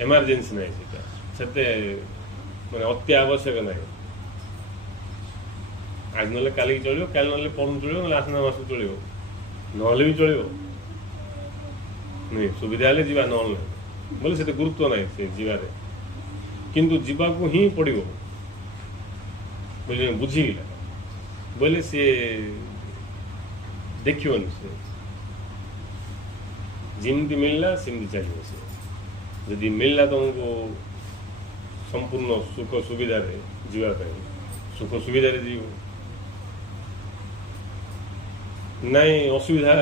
ଏମର୍ଜେନ୍ସି ନାହିଁ, ସେଟା ସେତେ ମାନେ ଅତି ଆବଶ୍ୟକ ନାହିଁ। आज ना काली चलो काल ना पर चलो ना आसना मास चलो ना भी चलो नहीं सुविधा हेल्ले जा ना बोले से गुरुत्व ना से जीवार किंतु जीवाक ही पड़ो बोले बुझीगला बोले सी देखिए से जिमती मिलला सेमती चलो से जदि मिलला तुमको संपूर्ण सुख सुविधा जीवाई सुख सुविधा जीव नाई असुविधा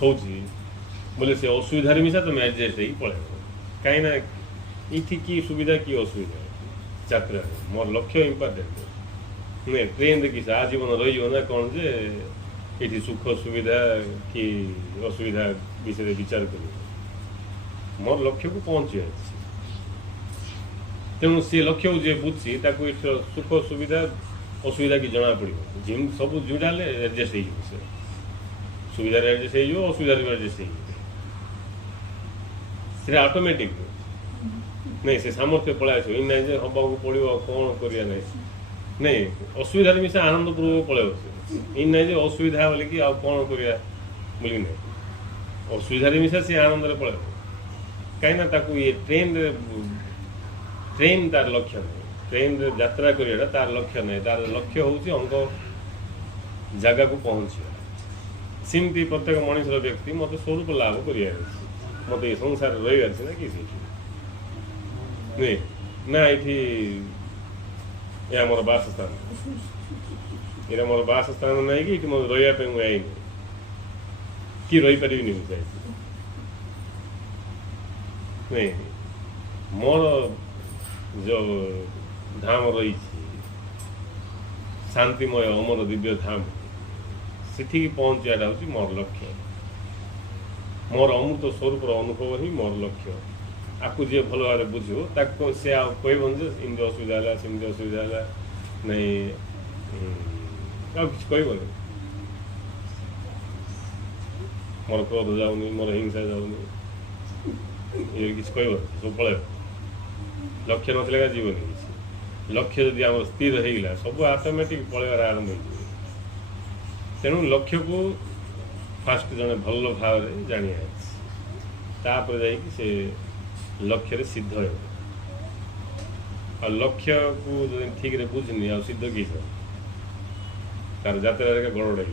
होची बोले से असुविधा मिशा तुम एडजस्ट ही पड़े कहीं इठी की सुविधा की असुविधा यात्रा मोर लक्ष्य इम्पोर्टेंट नहीं ट्रेन देखी आजीवन रही ना कौन जे ये सुख सुविधा कि असुविधा विषय विचार कर मोर लक्ष्य को पहुँचे तेणु सी लक्ष्य को जे बुझी सुख सुविधा असुविधा की जना पड़ो जिम सब जोड़ा एडजस्ट हो सुविधा एडजस्ट हो असुविधा एडजस्ट हो ऑटोमेटिक नहीं से सामर्थ्य पलि आस इन ना हवा को पड़ो कौन कर नहीं असुविधा मिशा आनंद पूर्वक पलि इन ना असुविधा बोल कि कौन कर असुविधा मिशा सी आनंद पलि कहीं ये ट्रेन तार लक्ष्य नहीं ट्रेन यात्रा करा तार लक्ष्य नहीं तार लक्ष्य हूँ अंक जगह को पहुँचा सेमती प्रत्येक मनुष्य व्यक्ति मत स्वरूप लाभ कर मत ये संसार रही ना किसी नहीं ना ये मोर बासस्थान ये मोर बासस्थान नहीं कि मत रही मुझे आई कि रही पारि मुझे नहीं मोर जो धाम रही शांतिमय अमर दिव्य धाम सेठी पहुँचाटा हूँ मोर लक्ष्य मोर अमृत स्वरूप अनुभव ही मोर लक्ष्य आपको जी भल भाव बुझो ताको से कहबन जे इमती असुविधा है सेमती असुविधा है नहीं कि कहबन मोर क्रोध जाऊनी मोर हिंसा जाऊनी ये किसी कहबन सब पलैब लक्ष्य ना जीवन किसी लक्ष्य जदि आम स्थिर होगा सब ऑटोमेटिक पलैबार आरंभ हो तेणु लक्ष्य को फास्ट जड़े भल भाव जापर से लक्ष्य सिद्ध हो लक्ष्य को ठीक रे बुझनी आ सिद्ध किस तार जात्रा गड़बड़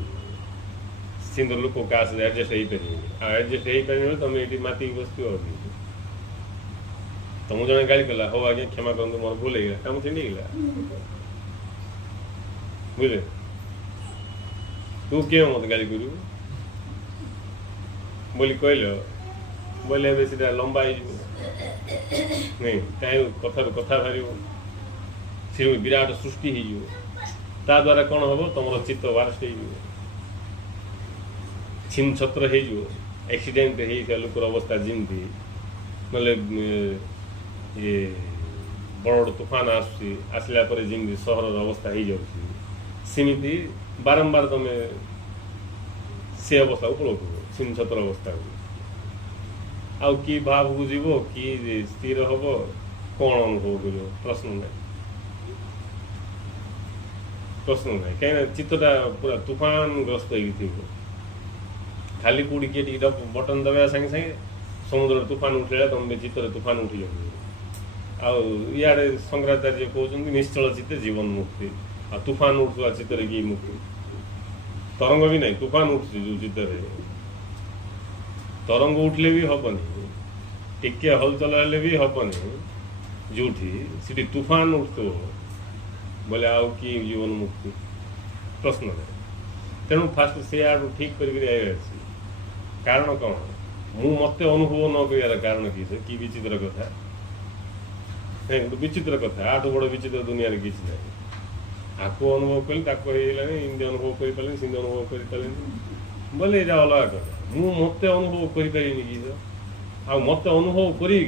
सिंध लोक क्या एडजस्ट हो पारे एडजस्ट हो पारे तुम ये माति बसती हो तुम जड़े गाड़ी कला हो आज्ञा क्षमा कर मोर भूल है कम छिंडी गला बुझे तू क्यों मत गाड़ी करू बोली कहल बोले बेसी लंबा हो नहीं कहीं कथा कथा बाहर से विराट सृष्टि हो द्वारा कौन हम तुम चित्त वारस्ट हो छिन छत्र हो एक्सीडेंट हो लोकर अवस्था जमी ना ये बड़ तूफान आसला जमी सहर अवस्था हो जाती बारंबार तुम से अवस्था को पलटू छिन छत्र अवस्था को आउ कि भाव को जीव कि स्थिर हम कौन अनुभव कर प्रश्न ना कहीं चित्तटा पूरा तूफान ग्रस्त हो खाली कौटी किए बटन दबा सागे सागे समुद्र तूफान उठेगा तुम चित्त तूफान उठी जाऊ आड़े शंकराचार्य कहते निश्चल चित्ते जीवन मुक्ति आ तूफान उठुआ चित्तर की मुक्ति तरंग भी नहीं तूफान उठुची जो चित्तर तरंग उठले भी हेनी टिके हलचल हेल्ले भी हेनी जो सी तूफान उठो बोले आउ कि जीवन मुक्ति प्रश्न नहीं तेणु फास्ट से आड़ ठीक कर कारण कौन मु मत अनुभव न कर कारण कि विचित्र कथा नहीं गोटे विचित्र कथा आठ बड़ विचित्र दुनिया किसी ना आपको अनुभव कल इमती अनुभव कर पारे सिंध अनुभव कर पारे बोले यहाँ अलग कथा मु मत अनुभव कर कि आ मत अनुभव करी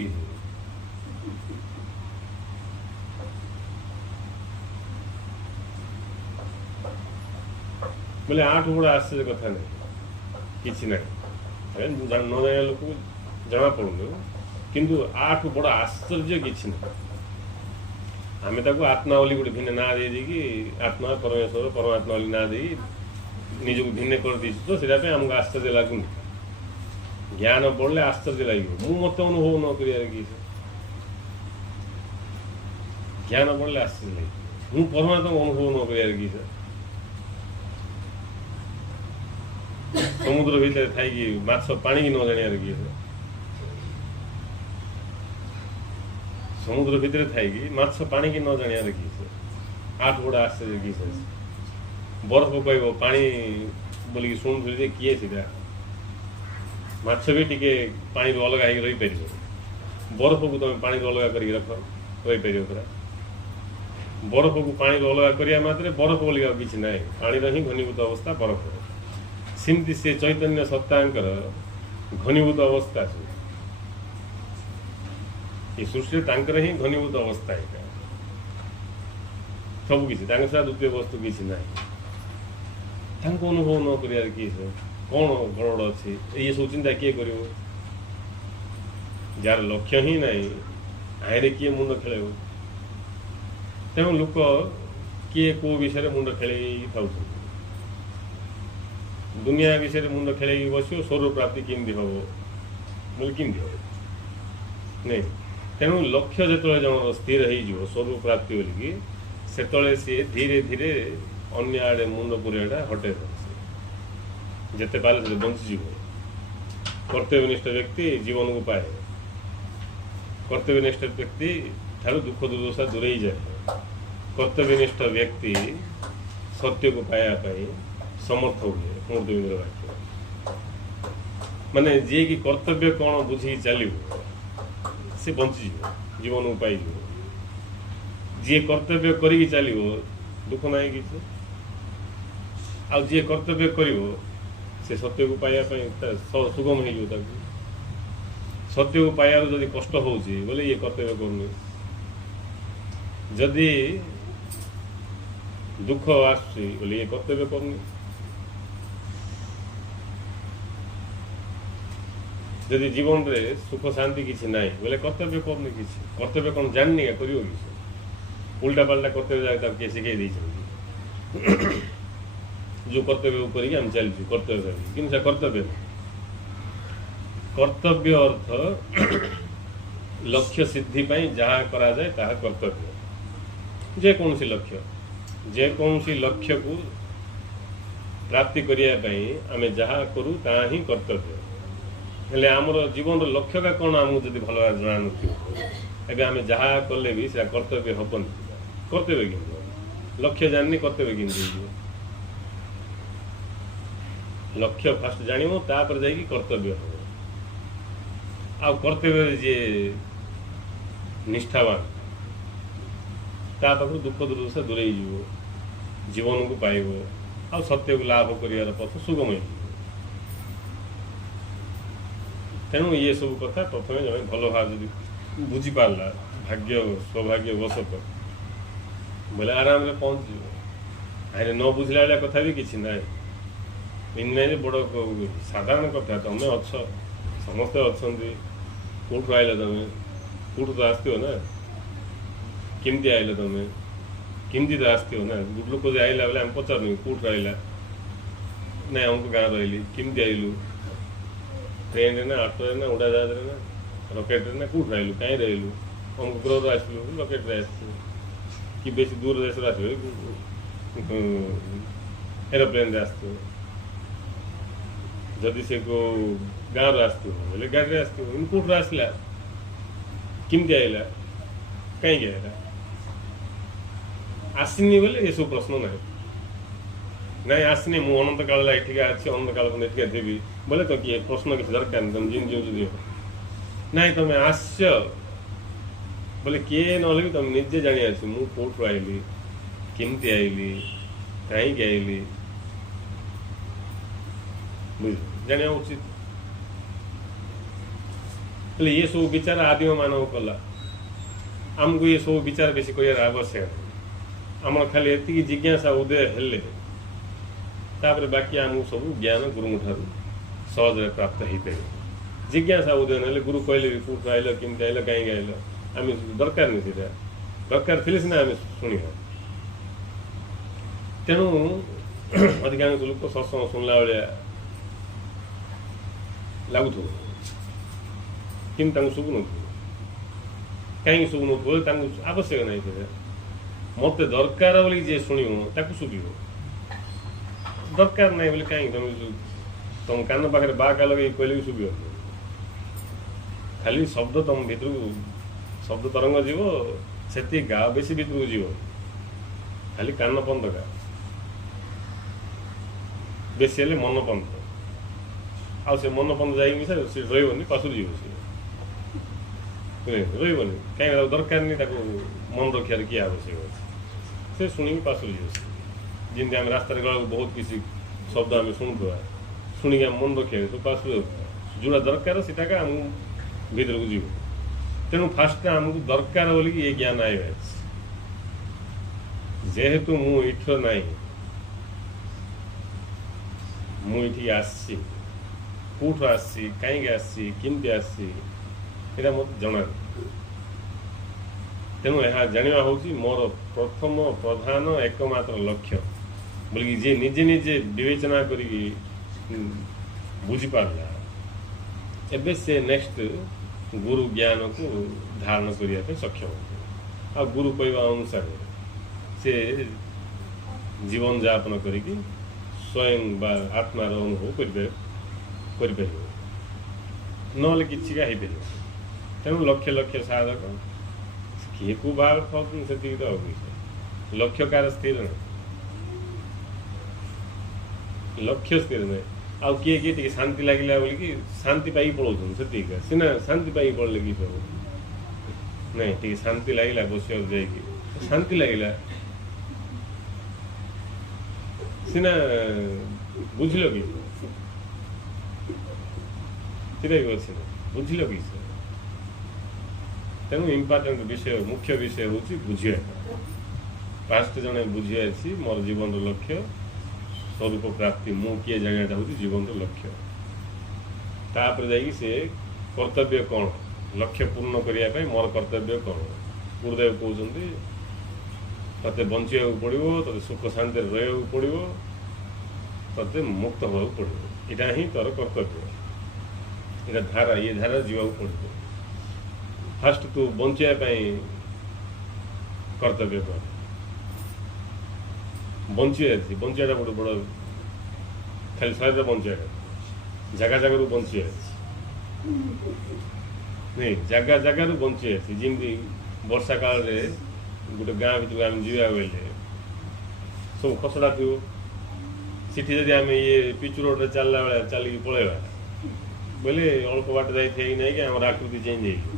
बोले आठ बड़ आश्चर्य कथा नहीं किसी ना न जाना लोक जना पड़ू किंतु आठ बड़ आश्चर्य किसी ना आम ताको आत्मा बोली गोटे भिन्न ना दे कि आत्मा परमेश्वर परमात्मा बोली ना दे निजक भिन्न कर दी तो सीटापी आमको आश्चर्य लगुनि ज्ञान बढ़ले आश्चर्य लगे मु मत अनुभव न कर ज्ञान बढ़ले आश्चर्य लगे मु परमात्मा अनुभव न कर समुद्र भितर थी माछ पानी की न जानियार कि समुद्र भितर थी माछ पानी की न जानियार कि आठ बड़ा आश्चर्य कि बरफ कह पानी बोलिक शुणुली किए सीटा माछ भी टिके पानी अलग हो रही पार बरफ को तुम पानी अलग कर रख रही पार पूरा बरफ को पानी अलग करने मात्र बरफ बोलिक किसी ना पानी ही घनीभूत अवस्था बरफ सेमती से चैतन्य सत्तांकर घनीभूत अवस्था ये सृष्टि ही घनीभूत अवस्था है सब किसी द्वितीय वस्तु किसी ना अनुभव न कर कौन गड़बड़ अच्छी ये सब चिंता किए कर जार लक्ष्य ही ना आईने किए मुंड खेल तेणु लोक किए कौ विषय मुंड खेल था दुनिया विषय मुंड खेल बस स्वर प्राप्ति केमती हम बोले केमती हम नहीं तेणु लक्ष्य जो जन स्थिर हो स्वर प्राप्ति बोलिकी से सी धीरे धीरे अन्य आड़े मुंड पुराटा हटे जिते पारे से बंचीज कर्तव्यनिष्ठ व्यक्ति जीवन को पाए कर्तव्यनिष्ठ व्यक्ति ठार दुख दुर्दशा दूरे जाए कर्तव्यनिष्ठ व्यक्ति सत्य को पायापाई समर्थ हुए मूर्तिविंदर वाक्य माने जी कि कर्तव्य कौन बुझी चलो सी बंचीज जीवन को पाई जी कर्तव्य करी चलो दुख ना कि जी कर्तव्य कर से सत्य को पाइबा सुगम हो सत्य को पाइबार जदि कष्ट हो बोले ये कर्तव्य करनी जदि दुख आसुची बोले ये कर्तव्य करनी जदि जीवन रे सुख शांति किसी ना बोले कर्तव्य करनी किसी कर्तव्य कौन जाननी कर उल्टा पाल्टा कर्तव्य जाए किए शिखे जो कर्तव्य करके आम चलचु कर्तव्य कि कर्तव्य कर्तव्य अर्थ लक्ष्य सिद्धि जहाँ करा जाए ताहा कर्तव्य जेकोसी लक्ष्य को प्राप्ति करने आम जहाँ करूँ ताहा ही कर्तव्य हेले आमर जीवन लक्ष्य का कौन आमको जब भल जना ना आम जहाँ कले भी से कर्तव्य हेनी कर्तव्य कि लक्ष्य जाननी कर्तव्य कि लक्ष्य फास्ट जान तापर जा कर्तव्य हम आ कर्तव्य जी निष्ठावान ता पाखु दुख दुर्दशा दूरे जीवन को पाइब आ सत्य को लाभ कर पथ सुगम तेणु ये सब कथा प्रथम जब भल भाव जी बुझीपारा भाग्य सौभाग्य वशत बोले आराम से पहुँच आए न बुझला कथा भी किसी ना इन बड़ साधारण कथा तुम्हें अच्छ समस्ते अच्छा कौटू आइल तुम कौटू तो आसो ना केमती आइल तुम केमती तो आसो ना गुड लोक जो आइला बोले आम पचार कौटू आइला ना हमको गाँव रही केमती आइलु ट्रेन रे ना ऑटो रे ना उड़ाजहाज रे ना रॉकेट रे ना कौटू आइलु कहीं रहिलु हमको ग्रह आसलु रॉकेट रे कि बेसी दूर देश आस एरोप्लेन आसो जदि से को गाँव आसो बोले गाड़ी आसो कौटू आसला केमती आइला कहीं आइला आसनी बोले ये सब प्रश्न ना नहीं आसनी मु अनंत काल एठिका अच्छी अनंत काल एठिका देवी बोले तो किए प्रश्न किसी दरकार नहीं तुम जिन जो नहीं तुम आस बोले किए ना भी तुम निजे जानी आस मु कौटू आइली केमती आइली कहीं आइली बुझ जाना उचित ये सब विचार आदिम मानव कला आमको ये सब विचार बेसी कर आवश्यक आम खाली एति जिज्ञासा उदय हेले तापर बाकी आमको सब ज्ञान गुरु ठार सहज प्राप्त हो पाए जिज्ञासा उदय ना गुरु कहले भी कौटू आइल केमती आइल कहीं आइल आम दरकार नहीं सीटा ଦରକାର ଥିଲେ ସିନା ଆମେ ଶୁଣିବା। ତେଣୁ ଅଧିକାଂଶ ଲୋକ ସତ୍ସଙ୍ଗ ଶୁଣିଲା ଭଳିଆ ଲାଗୁଥିବ କିନ୍ତୁ ତାଙ୍କୁ ଶୁଭୁନଥିବ। କାହିଁକି ଶୁଭୁନଥିବ? ତାଙ୍କୁ ଆବଶ୍ୟକ ନାହିଁ। ସେଇଟା ମୋତେ ଦରକାର ବୋଲି ଯିଏ ଶୁଣିବ ତାକୁ ଶୁଭିବ। ଦରକାର ନାହିଁ ବୋଲି କାହିଁକି ତମ କାନ ପାଖରେ ବାକା ଲଗେଇକି କହିଲେ ବି ଶୁଭିବ। ଖାଲି ଶବ୍ଦ ତମ ଭିତରକୁ ଶବ୍ଦ ତରଙ୍ଗ ଯିବ, ସେତିକି ଗାଁ ବେଶୀ ଭିତରକୁ ଯିବ। ଖାଲି କାନ ପନ୍ଦ ଗା, ବେଶୀ ହେଲେ ମନ ପନ୍ଦ। ଆଉ ସେ ମନ ପନ୍ଦ ଯାଇକି ସେ ରହିବନି, ପାଶୁରି ଯିବ। ସେ ରହିବନି। କାହିଁକି ତାକୁ ଦରକାର ନାହିଁ, ତାକୁ ମନ ରଖିବାର କିଏ ଆବଶ୍ୟକ ଅଛି? ସେ ଶୁଣିକି ପାଶୁରି ଯିବ। ଯେମିତି ଆମେ ରାସ୍ତାରେ ଗଲାବେଳକୁ ବହୁତ କିଛି ଶବ୍ଦ ଆମେ ଶୁଣୁଥିବା, ଶୁଣିକି ଆମେ ମନ ରଖିବା, ସବୁ ପାଶୁରି ଯାଉଥିବା। ଯେଉଁଟା ଦରକାର ସେଟାକା ଆମକୁ ଭିତରକୁ ଯିବ। ତେଣୁ ଫାଷ୍ଟ ଆମକୁ ଦରକାର ବୋଲିକି ଏ ଜ୍ଞାନ ଆଇବ। ଯେହେତୁ ମୁଁ ଏଠିର ନାହିଁ, ମୁଁ ଏଠିକି ଆସିଛି, କେଉଁଠୁ ଆସିଛି, କାହିଁକି ଆସିଛି, କେମିତି ଆସିଛି, ଏଇଟା ମୋତେ ଜଣା। ତେଣୁ ଏହା ଜାଣିବା ହେଉଛି ମୋର ପ୍ରଥମ ପ୍ରଧାନ ଏକମାତ୍ର ଲକ୍ଷ୍ୟ ବୋଲିକି ଯିଏ ନିଜେ ନିଜେ ବିବେଚନା କରିକି ବୁଝିପାରିଲା, ଏବେ ସେ ନେକ୍ସଟ ଗୁରୁ ଜ୍ଞାନକୁ ଧାରଣ କରିବା ପାଇଁ ସକ୍ଷମ। ଆଉ ଗୁରୁ କହିବା ଅନୁସାରେ ସେ ଜୀବନଯାପନ କରିକି ସ୍ୱୟଂ ବା ଆତ୍ମାର ଅନୁଭବ କରିପାରିବ। ନହେଲେ କିଛିକା ହେଇପାରିବ। ତେଣୁ ଲକ୍ଷ ଲକ୍ଷ ସାଧକ କିଏ କେଉଁ ଭାବ ଥାଉଛନ୍ତି, ସେତିକି ତ ଅବଶ୍ୟ। ଲକ୍ଷ୍ୟ କାହାର ସ୍ଥିର ନାହିଁ, ଲକ୍ଷ୍ୟ ସ୍ଥିର ନାହିଁ। ଆଉ କିଏ କିଏ ଟିକେ ଶାନ୍ତି ଲାଗିଲା ବୋଲିକି ଶାନ୍ତି ପାଇକି ପଳାଉଛନ୍ତି, ସେତିକି ସିନା। ଶାନ୍ତି ପାଇକି ପଳେଇଲେ କି ସବୁ ନାଇଁ, ଟିକେ ଶାନ୍ତି ଲାଗିଲା ବସିବାକୁ ଯାଇକି, ଶାନ୍ତି ଲାଗିଲା ସିନା। ବୁଝିଲ କି ସେଟା ବି ଅଛି, ବୁଝିଲ କି? ତେଣୁ ଇମ୍ପୋର୍ଟାଣ୍ଟ ବିଷୟ, ମୁଖ୍ୟ ବିଷୟ ହେଉଛି ବୁଝିବା। ଫାଷ୍ଟ ଜଣେ ବୁଝିଆଛି ମୋର ଜୀବନର ଲକ୍ଷ୍ୟ ସ୍ୱରୂପ ପ୍ରାପ୍ତି, ମୁଁ କିଏ ଜାଣିବାଟା ହେଉଛି ଜୀବନର ଲକ୍ଷ୍ୟ। ତାପରେ ଯାଇକି ସେ କର୍ତ୍ତବ୍ୟ କ'ଣ, ଲକ୍ଷ୍ୟ ପୂର୍ଣ୍ଣ କରିବା ପାଇଁ ମୋର କର୍ତ୍ତବ୍ୟ କ'ଣ। ଗୁରୁଦେବ କହୁଛନ୍ତି ତୋତେ ବଞ୍ଚିବାକୁ ପଡ଼ିବ, ତୋତେ ସୁଖ ଶାନ୍ତିରେ ରହିବାକୁ ପଡ଼ିବ, ତୋତେ ମୁକ୍ତ ହେବାକୁ ପଡ଼ିବ। ଏଇଟା ହିଁ ତୋର କର୍ତ୍ତବ୍ୟ। ଏଇଟା ଧାରା, ଇଏ ଧାରା ଯିବାକୁ ପଡ଼ିବ। ଫାଷ୍ଟ ତୁ ବଞ୍ଚିବା ପାଇଁ କର୍ତ୍ତବ୍ୟ କର। ବଞ୍ଚିବା ବଞ୍ଚିବାଟା ଗୋଟେ ବଡ଼, ଖାଲି ଶରୀରରେ ବଞ୍ଚିବାଟା, ଜାଗା ଜାଗାରୁ ବଞ୍ଚିବା ନାଇଁ, ଜାଗା ଜାଗାରୁ ବଞ୍ଚିବା। ଯେମିତି ବର୍ଷା କାଳରେ ଗୋଟେ ଗାଁ ଭିତରକୁ ଆମେ ଯିବା ବୋଇଲେ ସବୁ ଖସଡ଼ା ଥିବ। ସେଠି ଯଦି ଆମେ ଇଏ ପିଚୁ ରୋଡ଼ରେ ଚାଲିଲା ବେଳେ ଚାଲିକି ପଳେଇବା ବୋଇଲେ ଅଳ୍ପ ବାଟ ଯାଇଥାଏ କି ନାଇଁ କି ଆମର ଆକୃତି ଚେଞ୍ଜ ହେଇଯିବ।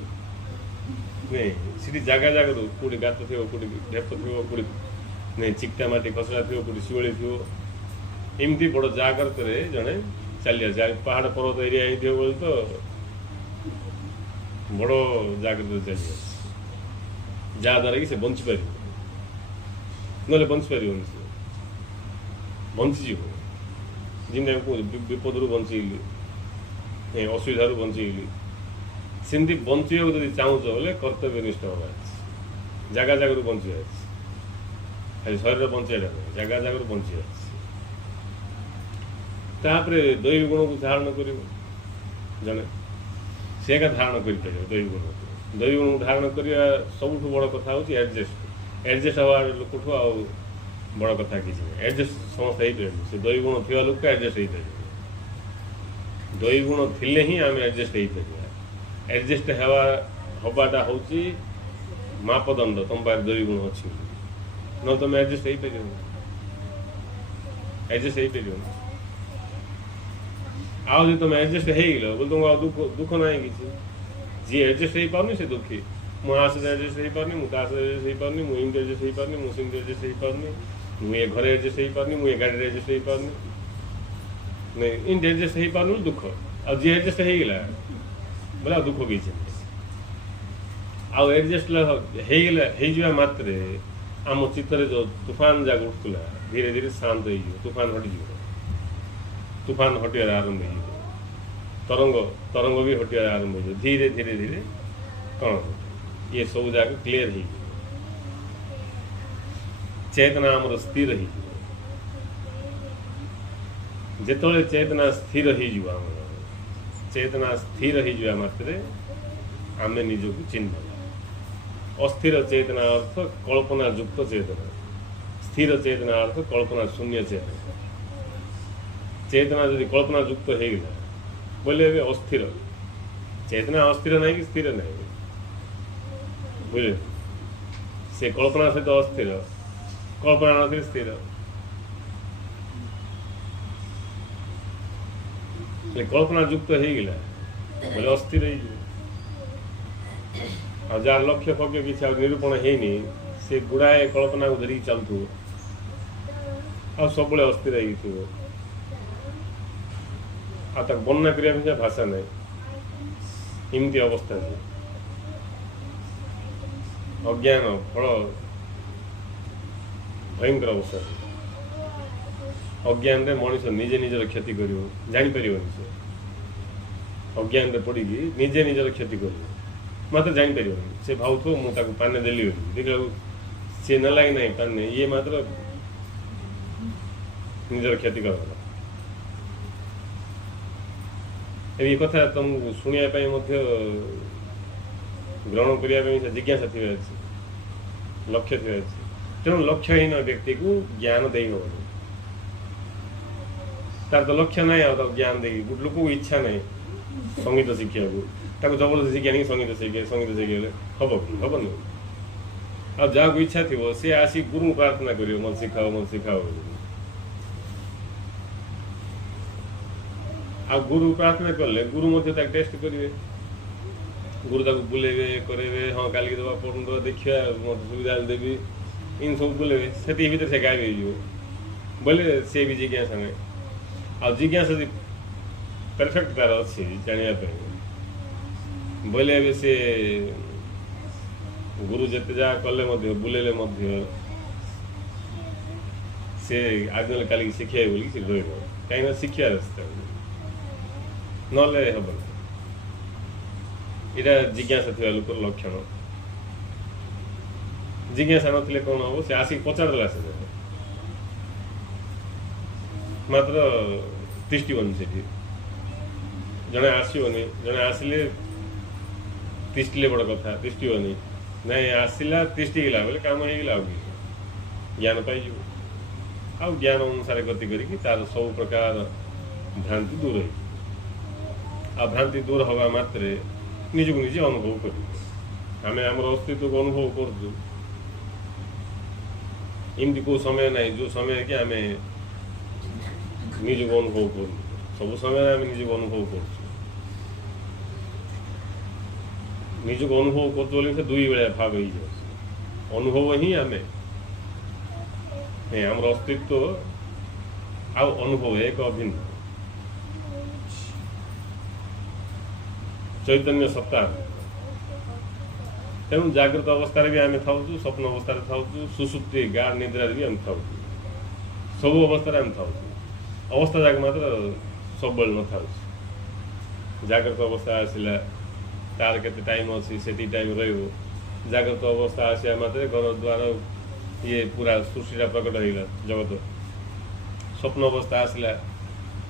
ନାଇଁ, ସେଠି ଜାଗା ଜାଗାରୁ କେଉଁଠି ଗାତ ଥିବ, କେଉଁଠି ଢେପ ଥିବ, କେଉଁଠି ନାଇଁ ଚିକ୍ଟା ମାଟି ଖସଡ଼ା ଥିବ, କେଉଁଠି ଶିଉଳି ଥିବ। ଏମିତି ବଡ଼ ଜାଗ୍ରତରେ ଜଣେ ଚାଲିଯାଉଛି। ପାହାଡ଼ ପର୍ବତ ଏରିଆ ହେଇଥିବ ବୋଲି ତ ବଡ଼ ଜାଗ୍ରତରେ ଚାଲିଯାଉଛି, ଯାହାଦ୍ୱାରା କି ସେ ବଞ୍ଚିପାରିବ। ନହେଲେ ବଞ୍ଚିପାରିବନି, ସେ ବଞ୍ଚିଯିବ। ଯେମିତି ଆମେ କହୁଛୁ ବିପଦରୁ ବଞ୍ଚିଗଲି, ଅସୁବିଧାରୁ ବଞ୍ଚିଗଲି, ସେମିତି ବଞ୍ଚିବାକୁ ଯଦି ଚାହୁଁଛ ବୋଲେ କର୍ତ୍ତବ୍ୟ ନିଷ୍ଠ ହେବା ଅଛି। ଜାଗା ଜାଗାରୁ ବଞ୍ଚିବା ଅଛି, ଖାଲି ଶରୀର ବଞ୍ଚିବାଟା ନାହିଁ, ଜାଗା ଜାଗାରୁ ବଞ୍ଚିବା ଅଛି। ତାପରେ ଦୈବ ଗୁଣକୁ ଧାରଣ କରିବ ଜଣେ, ସେ ଏକା ଧାରଣ କରିପାରିବ ଦୈବ ଗୁଣକୁ। ଦୈବ ଗୁଣକୁ ଧାରଣ କରିବା ସବୁଠୁ ବଡ଼ କଥା ହେଉଛି ଆଡ଼ଜଷ୍ଟ। ଆଡ଼ଜଷ୍ଟ ହେବା ଲୋକଠୁ ଆଉ ବଡ଼ କଥା କିଛି ନାହିଁ। ଆଡ଼ଜଷ୍ଟ ସମସ୍ତେ ହେଇପାରିବେ। ସେ ଦୈବ ଗୁଣ ଥିବା ଲୋକ ଆଡ଼ଜଷ୍ଟ ହେଇପାରିବ। ଦୈବ ଗୁଣ ଥିଲେ ହିଁ ଆମେ ଆଡ଼ଜଷ୍ଟ ହେଇପାରିବା। ଆଡ଼ଜଷ୍ଟ ହେବାଟା ହେଉଛି ମାପଦଣ୍ଡ ତୁମ ପାଖରେ ଦୈବ ଗୁଣ ଅଛି, ନହେଲେ ତୁମେ ଆଡ଼ଜଷ୍ଟ ହେଇପାରିବନି। ଆଡ଼ଜଷ୍ଟ ହେଇପାରିବନି। ଆଉ ଯଦି ତୁମେ ଆଡ଼ଜଷ୍ଟ ହେଇଗଲ ବୋଲେ ତୁମକୁ ଆଉ ଦୁଃଖ ନାହିଁ କିଛି। ଯିଏ ଆଡ଼ଜଷ୍ଟ ହେଇପାରୁନି ସେ ଦୁଃଖୀ। ମୁଁ ଆ ସହିତ ଆଡ଼ଜଷ୍ଟ ହେଇପାରୁନି, ମୁଁ ତା ସହିତ ଆଡ଼ଜଷ୍ଟ ହେଇପାରୁନି, ମୁଁ ଏମିତି ଆଡ଼ଜଷ୍ଟ ହେଇପାରୁନି, ମୁଁ ସେମିତି ଆଡ଼ଜଷ୍ଟ ହେଇପାରୁନି, ମୁଁ ଏ ଘରେ ଆଡ଼ଜଷ୍ଟ ହେଇପାରୁନି, ମୁଁ ଏ ଗାଡ଼ିରେ ଆଡ଼ଜଷ୍ଟ ହେଇପାରୁନି, ନାଇଁ ଏମିତି ଆଡ଼ଜଷ୍ଟ ହେଇପାରୁନି ଦୁଃଖ। ଆଉ ଯିଏ ଆଡ଼ଜଷ୍ଟ ହେଇଗଲା ବୋଲେ ଆଉ ଦୁଃଖ କିଛି ନାହିଁ। ଆଉ ଆଡ଼ଜଷ୍ଟ ହେଇଯିବା ମାତ୍ରେ ଆମ ଚିତ୍ତରେ ଯେଉଁ ତୁଫାନ ଯାକ ଉଠୁଥିଲା ଧୀରେ ଧୀରେ ଶାନ୍ତ ହେଇଯିବ। ତୁଫାନ ହଟିଯିବ, ତୁଫାନ ହଟିବାର ଆରମ୍ଭ ହେଇଯିବ। ତରଙ୍ଗ ବି ହଟିବାର ଆରମ୍ଭ ହେଇଯିବ। ଧୀରେ ଧୀରେ ଧୀରେ କ'ଣ ଇଏ ସବୁ ଯାକ କ୍ଲିଅର ହେଇଯିବ। चेतना आमर स्थिर ही जेतोले चेतना स्थिर ही जुआ चेतना स्थिर ही जुआ मात्रे आमे निजको चिन्ह अस्थिर चेतना अर्थ कल्पना युक्त चेतना स्थिर चेतना अर्थ कल्पना शून्य चेतना चेतना जदि कल्पना युक्त हो गला बोले अस्थिर चेतना अस्थिर नहीं कि स्थिर नहीं बुझे से कल्पना सहित अस्थिर कल्पना न स्थिर कल्पना युक्त हो गला बोले अस्थिर और जार लक्ष्य फक्य किसी निरूपण है से गुड़ाए कल्पना को धरिकी चलुव आ सब अस्थिर हो वर्णना करने भाषा नहीं इमती अवस्था से अज्ञान फल भयंकर अवस्था अज्ञान रे मनीष निजे निजर क्षति कर जापर से अज्ञान रे पड़ी निजे निजर क्षति कर मात्र जापर से भाव मुझे पाने देली देखा सी न लगे ना पाने ये मात्र निजर क्षति कर ये कथा तुमको शुणापी ग्रहण करने जिज्ञासा थी लक्ष्य थी तेणु लक्ष्यहीन व्यक्ति को ज्ञान दे हो तार तो लक्ष्य ना आ ज्ञान दे लोक को इच्छा ना संगीत शिखा को जबरदस्ती शिखा संगीत शिखे हम कि हेनी आ जहाँ को इच्छा थी सी आसी गुरु प्रार्थना कर मत शिखाओ आ गुरु प्रार्थना कले गुरु मध्य टेस्ट करेंगे गुरु ताक बुलेबे करेबे हाँ काल के दबा पढ़ देखिए मत सुविधा देवी इन सब बुलेबे से भीतर से गायब हो बोले सी भी जिज्ञासा नहीं आ जिज्ञासा जी परफेक्ट तार अच्छी जानापी बोले से गुरु जिते जहाँ कले बुलेले से आज ना काल शिखे बोल कहीं शिक्षा रास्ता नले हम यहाँ जिज्ञासा थी लोक लक्षण जिज्ञासा नथिले कौन हम से आसिक पचारदेला से मात्र तिष्ठिबन से जड़े आसोनी जड़े आसिले तिष्ठिले बड़ कथा तिष्ठिबनी नहीं आसला तिष्ठिगला बोले काम होगा ज्ञान पाई आ ज्ञान अनुसार गति करी तार सब प्रकार भ्रांति दूर हो आ भ्रांति दूर हवा मात्रे निजक निजे अनुभव कर आम आम अस्तित्व को अनुभव कर इमती को समय ना जो समय कि आम निजक अनुभव कर सब समय आम निजक अनुभव कर निजक अनुभव कर दुई बेला भाव हो अनुभव ही आम आम अस्तित्व आ अनुभव एक अभिन्न चैतन्य सत्ता तेणु जागृत अवस्था भी आम था स्वप्न अवस्था था सुसुप्ति गाढ़ निद्रा भी आम था सब अवस्था आम था अवस्था जाक मात्र सब न था जागृत अवस्था आसला तार के टाइम अच्छी से टाइम जागृत अवस्था आसा मात्र घर द्वार ये पूरा सृष्टिटा प्रकट होगा जगत स्वप्न अवस्था आसला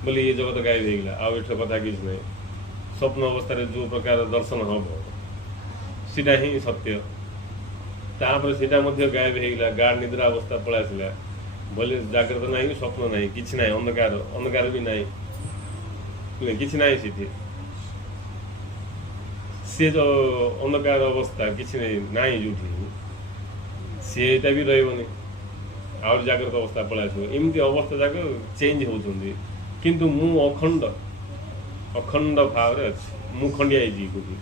बोले ये जगत गायब होगा आउ एठ कथा किसी नहीं स्वप्न अवस्था जो प्रकार दर्शन हम सीटा ही सत्य तापर सीटा गायब होगा गाढ़ निद्रा अवस्था पलैसला बोले जागृत ना स्वप्न ना कि ना अंधकार अंधकार भी ना कि ना सी जो अंधकार अवस्था कि ना जो सीटा भी रही आउ जागृत अवस्था पलैस एमती अवस्था जाक चेंज होती किंतु मु अखंड अखंड भाव अच्छी मु खंडिया कौटी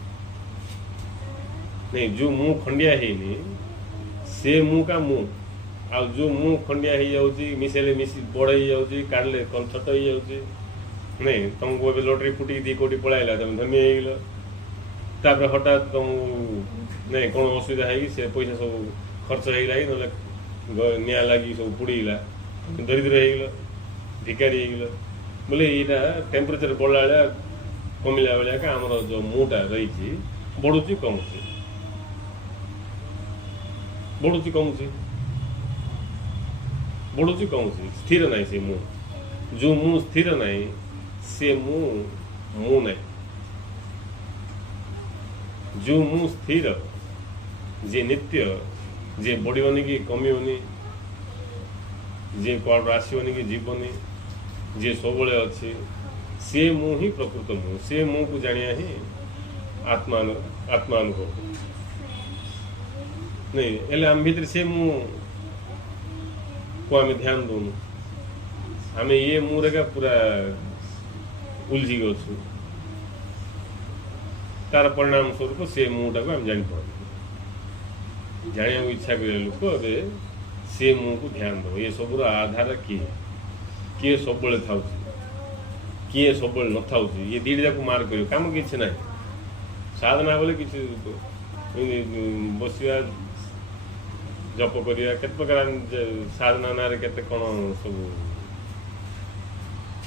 नहीं जो मु खंडिया है से मु का मु आ जो मु खंडिया हो जाऊँगी मिसेले मिस बड़ हो जाऊँगी काढ़ले कौन छोट हो जाऊँगी नहीं तुमको ए लटरी फुटी दी कौटी पलैला तुम धमी होगल हठात तुम नहीं कौन असुविधा है से पैसा सब खर्च होगा कि ना निआ लगी सब पुड़ीगला दरिद्र होगल भिकारी होगल बोले यहाँ टेम्परेचर बढ़ला कमिला बेले का आमर जो मुटा रही बढ़ुची कमुची बढ़ुची कमुची बढ़ुची कौन स्थिर नहीं से मु जो मु स्थिर नहीं से मु मु नहीं जो मु स्थिर जे नित्य जे बढ़ोनी कि कमिबनी जे कौन आसोनी कि जीवनी जे सब अच्छी सी मु ही प्रकृत मु से मु को जानिया ही आत्मानुभव नहीं हेल्ले आम भितर से मु को आम ध्यान दौनु आम ये मुरे का पूरा उलझी गु तार परिणाम स्वरूप से मुटा को आम जानी जानिया इच्छा कर लोक से मु को ध्यान दो ये सब आधार किए सब था किए सब न था ये दीटा को मार कर कम कि ना साधना बोले कि बसिया जप करिया केते प्रकार साधना ना केते कौन सब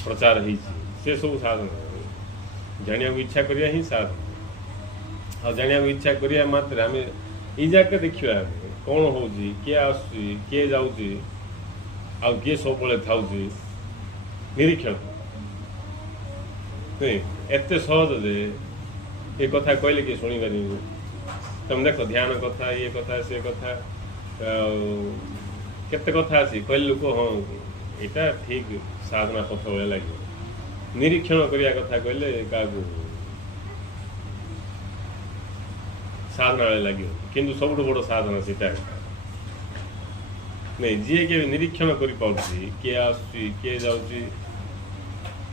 प्रचार से सब साधना जानिया इच्छा करिया ही साधना आ जानिया इच्छा करिया मात्र आम इजाक देखिए कौन हो किए आस किए जाऊँगी आउ किए सब था निरीक्षण नहीं एत सहज जे ये कथा कहले कि शुणी पार तुम देख ध्यान कथा ये कथा से कथा केते कथा अच्छी कहले लोक हाँ यहाँ ठीक साधना पथ भाया लगे निरीक्षण करने कथा कहले क्या साधना लगे किंतु सब बड़ साधना से नहीं जी के निरीक्षण कर पार्टी किए आए जाऊँगी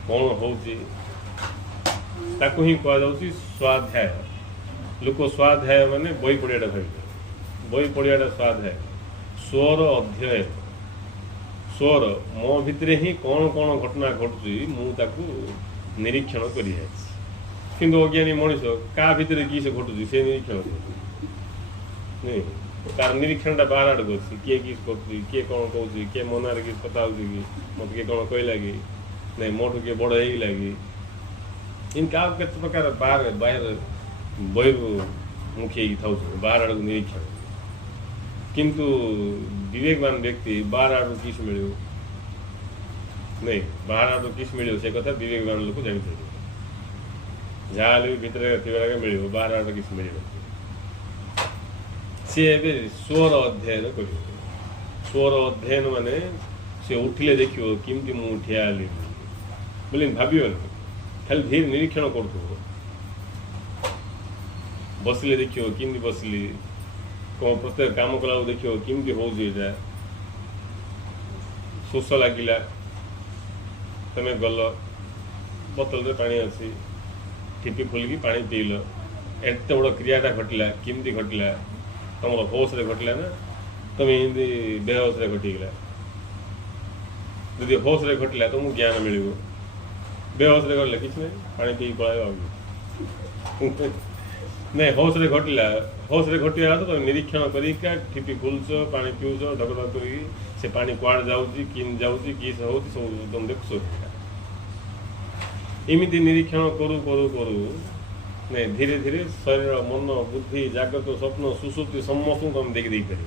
कौन हो ही कहुच्छी स्वाध्याय लोक स्वाध्याय माने बही पढ़िया भाई बही पढ़िया स्वाध्याय स्वर अध्यय स्वर मो भितर ही कौन कौन घटना घटुची मुझे निरीक्षण कर अज्ञानी मनीष क्या भितर कि घटुची से निरीक्षण नहीं तार निरीक्षण बाहर आड़ कर किए किस किए कौन कौन किए मन किस कथा हो मत किए कौन कहला कि नहीं मोटू किए बड़ होगा कि इन क्या केत प्रकार बाहर बाहर बहिर्मुखी था बाहर आड़ निरीक्षण किंतु विवेकवान व्यक्ति बाहर आड़ किस मिल नहीं बाहर आड़ किस मिल से कथा विवेकवान लोग जापर जहाँ भितर थी मिल बाहर आड़ किस मिल सी स्वर अध्ययन कर स्वर अध्ययन माने से उठिले देखियो किमती मु ठिया बोले भावन खाली धीरे निरीक्षण कर बसले देखियो किमती बसली कौन प्रत्येक काम कला देखियो किमती हो शोष लगिला तमें गल बोतल रे पानी अच्छी टिपी खोलिकी पानी पील एत बड़ क्रियाटा घटला किमती घटला तुम होश रे घटला ना तुम्हें हिंदी बेहोश रे घटीगला यदि होश रे घटला तुमको ज्ञान मिल बेहोश रे घटला किसी नहीं पानी पी पड़ा नहीं होश रे घटला होश रे घटिया तो तुम निरीक्षण करिका ठिपी खोलुच पानी पीऊच ढक ढक कर से पानी कुआड़ जाऊँगी किन जाऊँगी किस हो सब तुम देखुच इमिति निरीक्षण करू करू करू नहीं धीरे धीरे शरीर मन बुद्धि जागृत स्वप्न सुसुप्ति समस्त तुम देखी पार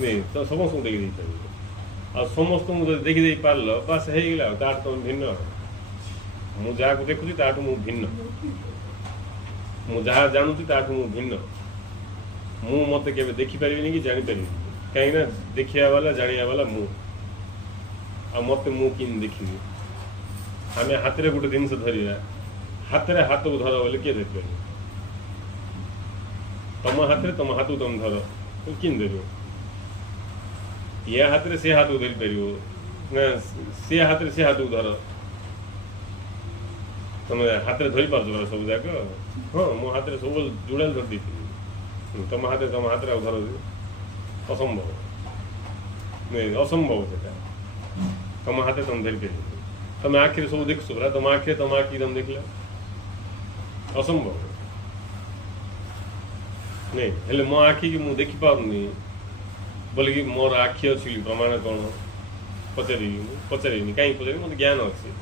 नहीं तो समस्त देखी पार आ समस्त देखी पार बास होगा ताठ तुम भिन्न मुझा देखुची ताठ मु भिन्न मुझा जानूची ताठ मु भिन्न मु मत के देखिपारि कि जापर कहीं देखा वाला जाना वाला मु आ मत मु कि देखी आम हाथ में गोटे जिनस धरवा हाथ में हाथ को धर बोले किए धर तुम हाथ को तुम धर कि धर ये हाथ में से हाथ को धरी पार ना सी हाथ में से हाथ को धर तुम हाथ में धरी पार सब जाक हाँ मो हाथ में सब जोड़ा धर दी तुम हाथ धर असंभव नहीं असंभव से तुम हाथ तुम धरी पार तुम आखिर सब देख पा तुम आखिर तुम आखि तुम देखला असंभव नहीं हेल्ले मो आखि की मु देखी पारनी बोले कि मोर आखि अच्छी प्रमाण कौन पचारि कहीं पचारि मत ज्ञान अच्छी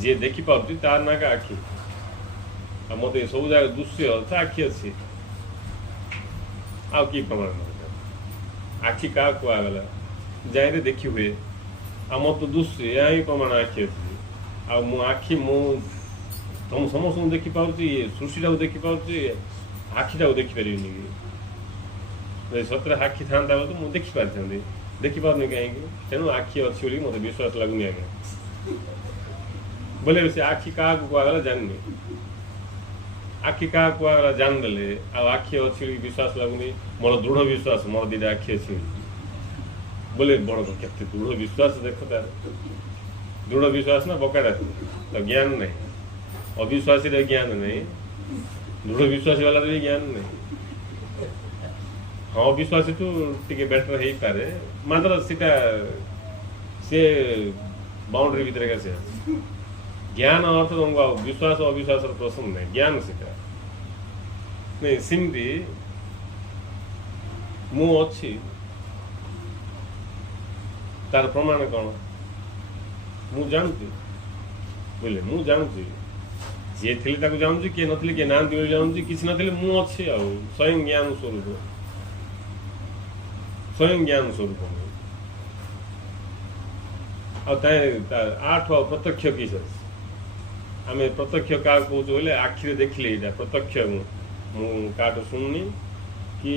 जी देखी पार्टी तार ना का आखि आ मत सब जगह दृश्य आखि अच्छी आ कि प्रमाण आखि क्या कुआगला जाए देखी हुए आ मत तो दुश्री या ही प्रमाण आखि अच्छी आ मु आखि मु तुम समस्त देखी पाऊँगी सृष्टिटा देखी पाऊँगी आखिटा देखिपारे कि सतरे आखि था तो मुझे देखिपार देखिपारे कहीं तेणु आखि अच्छी बोली मत विश्वास लगुनि आज्ञा बोले से आखि क्या कुआगला जाननी आखि क्या कुआगला जानदे आखि अच्छी विश्वास लगुनि मोर दृढ़ विश्वास मोर दीटा आखि अच्छी बोले बड़ केते दृढ़ विश्वास देख तार दृढ़ विश्वास ना बकाटा तो ज्ञान नहीं अविश्वासी ज्ञान नहीं दृढ़ विश्वासी वाला भी ज्ञान नहीं हाँ अविश्वासी तो टिके बेटर हो पारे मात्र सीटा सी बाउंड्री भितर का से ज्ञान अर्थ तुमको विश्वास अविश्वास प्रश्न नहीं ज्ञान सीटा नहीं सिमती मु अच्छी तार प्रमाण कौन मु जानती बोले मु जानती जी थी जानूँ किए नी किए ना जानूँ किसी नी मु अच्छी आ स्वयं ज्ञान स्वरूप स्वयं ज्ञान स्वरूप आठ प्रत्यक्ष किस आम प्रत्यक्ष क्या कौच बोले आखिरे देखिले यहाँ प्रत्यक्ष मुझे शुणुनी कि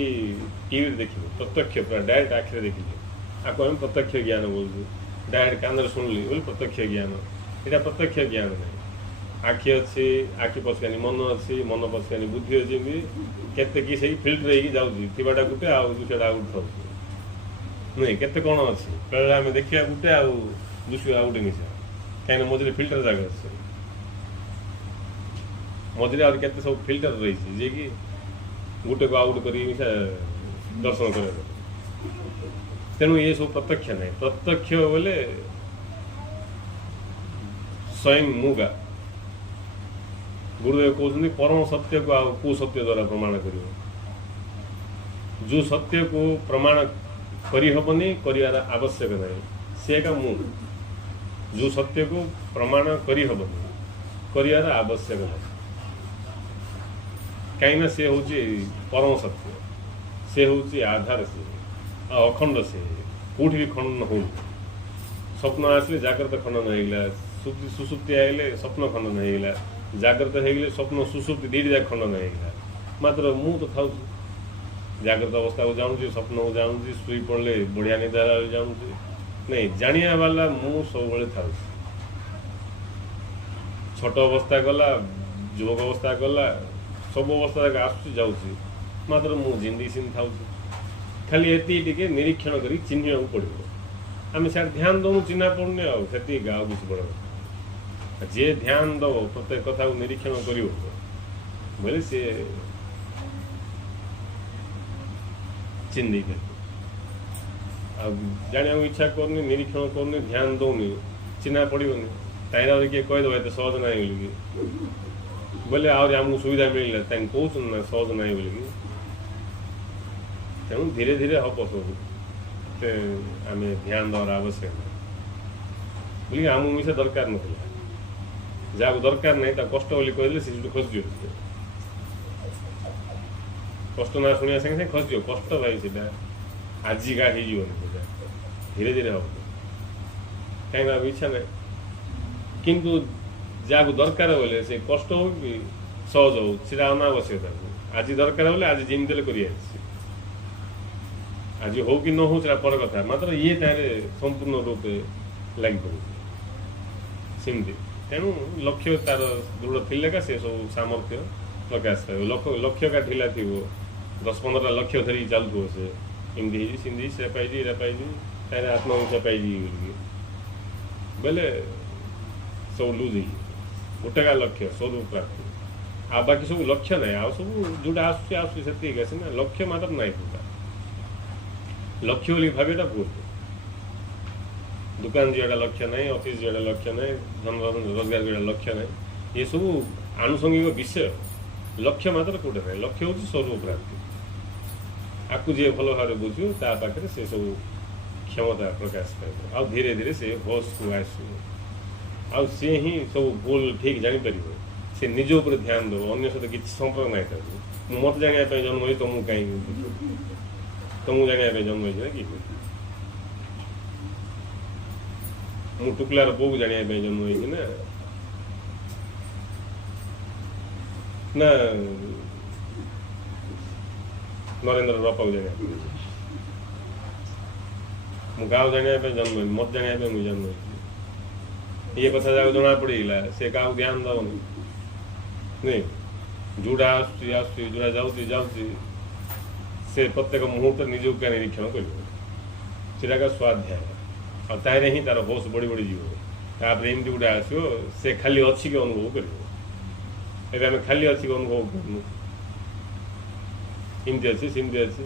टीवी देखिए प्रत्यक्ष पूरा डायरेक्ट आखिरे देखिए आपको आम प्रत्यक्ष ज्ञान बोलूँ डायरेक्ट कान शुणिली बोले प्रत्यक्ष ज्ञान यहाँ प्रत्यक्ष ज्ञान नहीं आखि अच्छी आखि पशकानी मन अच्छी मन पशकानी बुद्धि अच्छी केते कि सही फिल्टर हो जाऊँगी थीटा गोटे आउ दूसरा आउ था नहीं केते कौन अच्छी बेले आम देखा गोटे आउ दूसरा आउ गोटे मिसा कहीं मझे फिल्टर जगह अच्छे मझे आगे केते सब फिल्टर रही जे कि गोटे को आउट कर मिसा दर्शन कर तेणु ये सब प्रत्यक्ष नहीं प्रत्यक्ष बोले स्वयं मुगा गुरुदेव कहते परम सत्य को कौ सत्य द्वारा प्रमाण कर जो सत्य को प्रमाण करहबनी कर आवश्यक नहीं से का मु जो सत्य को प्रमाण करहबनी कर आवश्यक नहीं कहीं से हूँ परम सत्य से हूँ आधार से अखंड से कौट भी खंडन हो स्वप्न आसले जाग्रत खंडन होगा सुसुप्ति आइले स्वप्न खंडन होगा जाग्रत हो स्वप्न सुसुप्ति दीटा खंडन होगा मात्र मु तो था जाग्रत अवस्था को जाऊँगी स्वप्न को जाऊँगी शुई पड़े बढ़िया निदा जाऊँगी नहीं जानिया वाला मु सब था छोट अवस्था गला युवक अवस्था गला सब अवस्था तक आसूँ जाऊँगी मात्र मु जिंदी सिंह था खाली ये निरीक्षण कर चिन्ह पड़ो आम से ध्यान दौनु चिन्हा पड़ने आती गाँव किसी बड़ जे ध्यान दब प्रत्येक कथा को निरीक्षण कर बोले सी चिन्ह जाना इच्छा करनी निरीक्षण करनी ध्यान दौनी चिन्हा पड़ोनी ताई किए कहीदेव ये सहज ना बोले आमको सुविधा मिलला कहते ना सहज ना बोलिकी तेणु धीरे धीरे हम सब आम ध्यान देवार आवश्यक बोलिए आम मिसा दरकार नाला जहाँ दरकार नहीं कष्ट बोली कहले सी खसी कष्ट ना शुणा संगे खसी कष्ट भाई सीटा आजिका होगा धीरे धीरे हम कहीं इच्छा ना किंतु जहाँ दरकार बोले से कष्ट हो कि सहज हो सीटा अनावश्यकता आज दरकार बोले आज जिमी कर आज हो कि न हो पर कथा मात्र ये तारे संपूर्ण रूपे लग पड़े सेमती तेणु लक्ष्य तार दृढ़ थी का से सब सामर्थ्य प्रकाश पाए लक्ष्य का ढिला थी 10-15 लक्ष्य धरिकी चलुव से इमती सिंधी से पाई तार आत्मविश्वास पाई बोले सब लुज गोटे का लक्ष्य स्वरूप प्राप्ति आ बाकी सब लक्ष्य ना आ सब जोटा आसुच्ची से लक्ष्य मात्र ना पूरा लक्ष्य बोली भावेटा भूल दुकान जीवाटा लक्ष्य ना ऑफिस जीवाटा लक्ष्य ना धन रोजगार जीवाटा लक्ष्य ना ये सब आनुषंगिक विषय लक्ष्य मात्र कौटे ना लक्ष्य हूँ स्वरूप प्राप्ति आपको जी भल भाव बुझे पाखे से सब क्षमता प्रकाश पाइब आ धीरे धीरे से होश को आसो सी ही सब भूल ठीक जापर से निज उपर ध्यान दो अन्य सहित किसी संपर्क ना था मत जाना जन्म हो तुमको कहीं तुमको जाना जन्म हो कि मु टुकलार बो को जाना जन्म हो ना नरेंद्र बापा को जाना मु गाँव जाना जन्म मत जाना मुझे जन्म ये कथा जाक जना पड़ा से क्या ध्यान दवनी नहीं जोड़ा जोड़ा जाऊँगी से प्रत्येक मुहूर्त निजक क्या निरीक्षण कर स्वाध्याय और तार ही तार होश बढ़ी बढ़ी जीव एमती गोटे आसो से खाली अच्छी के अनुभव कर आम खाली अच्छी के अनुभव कर इमती अच्छी सेमती अच्छी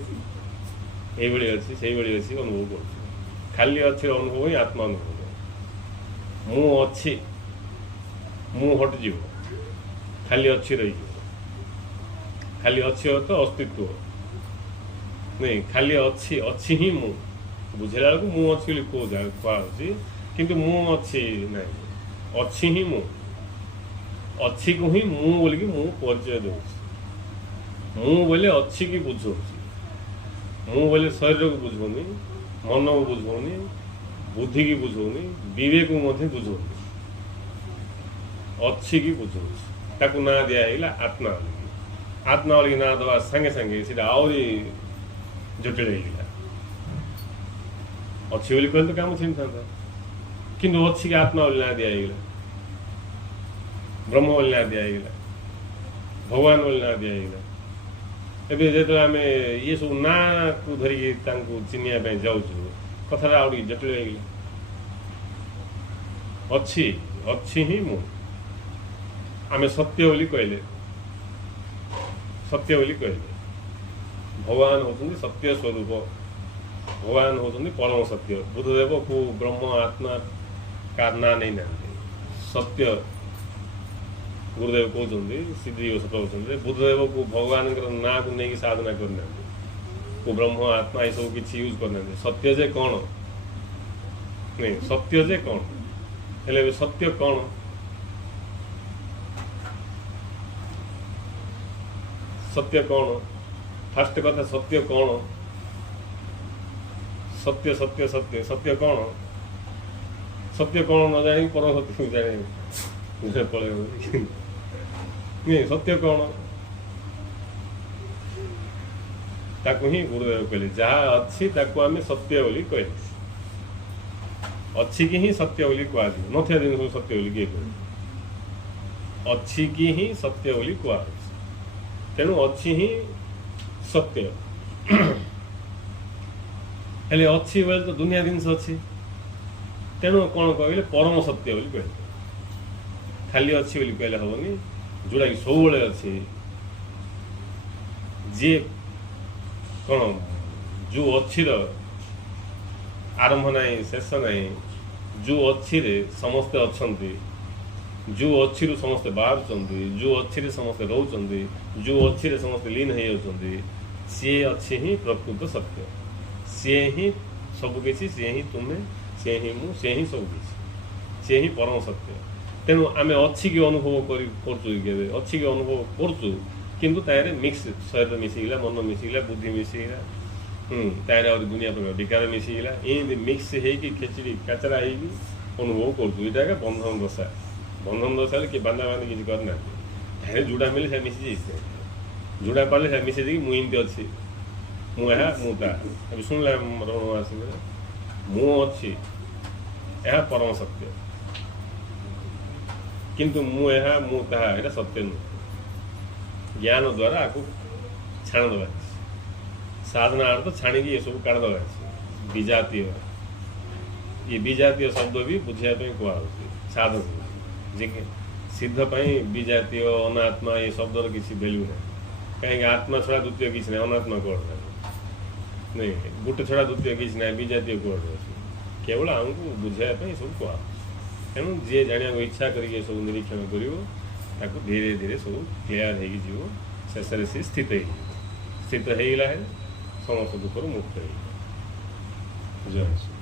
ये अच्छी से अच्छी अनुभव कर खाली अच्छी अनुभव ही आत्मा अनुभव मु अच्छी मु हटज खाली अच्छी रही खाली अच्छी अर्थ अस्तित्व नहीं खाली अच्छी अच्छी ही मु बुझेला बेलू मु अच्छी कहुच्छी किंतु मु अच्छी नहीं अच्छी ही मु अच्छी को ही मु बोलिकी मु परिचय दूसरी मु बोले अच्छी की बुझाऊँगी मु बोले शरीर को बुझौनी मन को बुझौनी बुद्धि की बुझौनी विवेक को बुझौनी अच्छी की बुझाऊँगी ताकू ना दिया आत्मा आत्मा वाली ना दवा संगे संगे सीधा आहरी जटिल अच्छी बोली कहले तो काम छीन था किंतु अच्छी के आत्मा बोली ना दिया ब्रह्म बोली ना दिया भगवान बोली ना दिया एवं जो आम ये सब ना को धरिकी चिन्ह जाऊँ कथा आउट जटिल अच्छी अच्छी ही मु आम सत्य बोली कहले सत्य बोली कहले भगवान होती सत्य स्वरूप भगवान होती परम सत्य बुद्धदेव को ब्रह्म आत्मा का ना नहीं ना सत्य गुरुदेव कहते सिद्धि कहते बुद्धदेव को भगवान ना को नहीं साधना करना को ब्रह्म आत्मा ये सब किसी यूज करना सत्य जे कौन नहीं सत्य जे कौन हेले सत्य कौन सत्य कौन फास्ट कथा सत्य कौन सत्य सत्य सत्य सत्य कौन सत्य कौन न जानी पर सत्य जाने पड़े नहीं सत्य कौन ताकू ही गुरुदेव कहले जहाँ अच्छी ताकू आम सत्य बोली कह अच्छी की ही सत्य बोली कह नथिया जिन सत्य बोली किए कह अच्छी की ही सत्य बोली कह तेणु अच्छी ही सत्य हेले अच्छी बोले तो दुनिया जिनस अच्छी तेणु कौन कहले परम सत्य बोली कह खाली अच्छी बोली कहले हेनी जोड़ा कि सब अच्छी जी कौन जो अच्छी आरंभ नहीं शेष नहीं जो अच्छी रे समस्ते अच्छा जो अच्छी समस्ते बाहर जो अच्छी समस्ते रोचंदी जो अच्छी समस्ते लीन हो सी अच्छी ही प्रकृत सत्य सी ही सबकि सी ही तुम्हें सी ही मु सी ही सबकि सी ही परम सत्य तेणु आम अच्छी की अनुभव कर अच्छी की अनुभव करूँ किंतु तारे मिक्स शरीर मिसिगला मन मिसिगला बुद्धि मिसिगला तारे और दुनिया प्रकार विकार मिसिगला ये मिक्स होगी खेचड़ी काचरा होगी अनुभव करूँ यहाँ बंधन दशा कि बांधा बांधी किसी करना तारे जोड़ा मिले से मिसी जोड़ा पाले से मिसे देखिए मुझे अच्छी मुझा मुता अभी शुणला रमण आस मु अच्छी यह परम सत्य किंतु मुझा मुता यहाँ सत्य नुह ज्ञान द्वारा आपको छाण दबा साधना अर्थ छाणिकी ये सब काढ़ दबा विजातीय ये विजातीय शब्द भी बुझापी कहुच्छी साधन जे सिद्ध विजातीय अनात्मा ये शब्दर किसी वैल्यू ना कहीं आत्मा छड़ा द्वितीय किसी ना अनात्मा कौन नहीं गोटे छड़ा द्वितीय किसी ना विजातीय कौन अच्छे केवल आमको बुझापी सब कह तेणु जी जाना इच्छा करके सब निरीक्षण कर धीरे धीरे सब क्लियर हो शेष से स्थित है समस्त दुख मुक्त है जय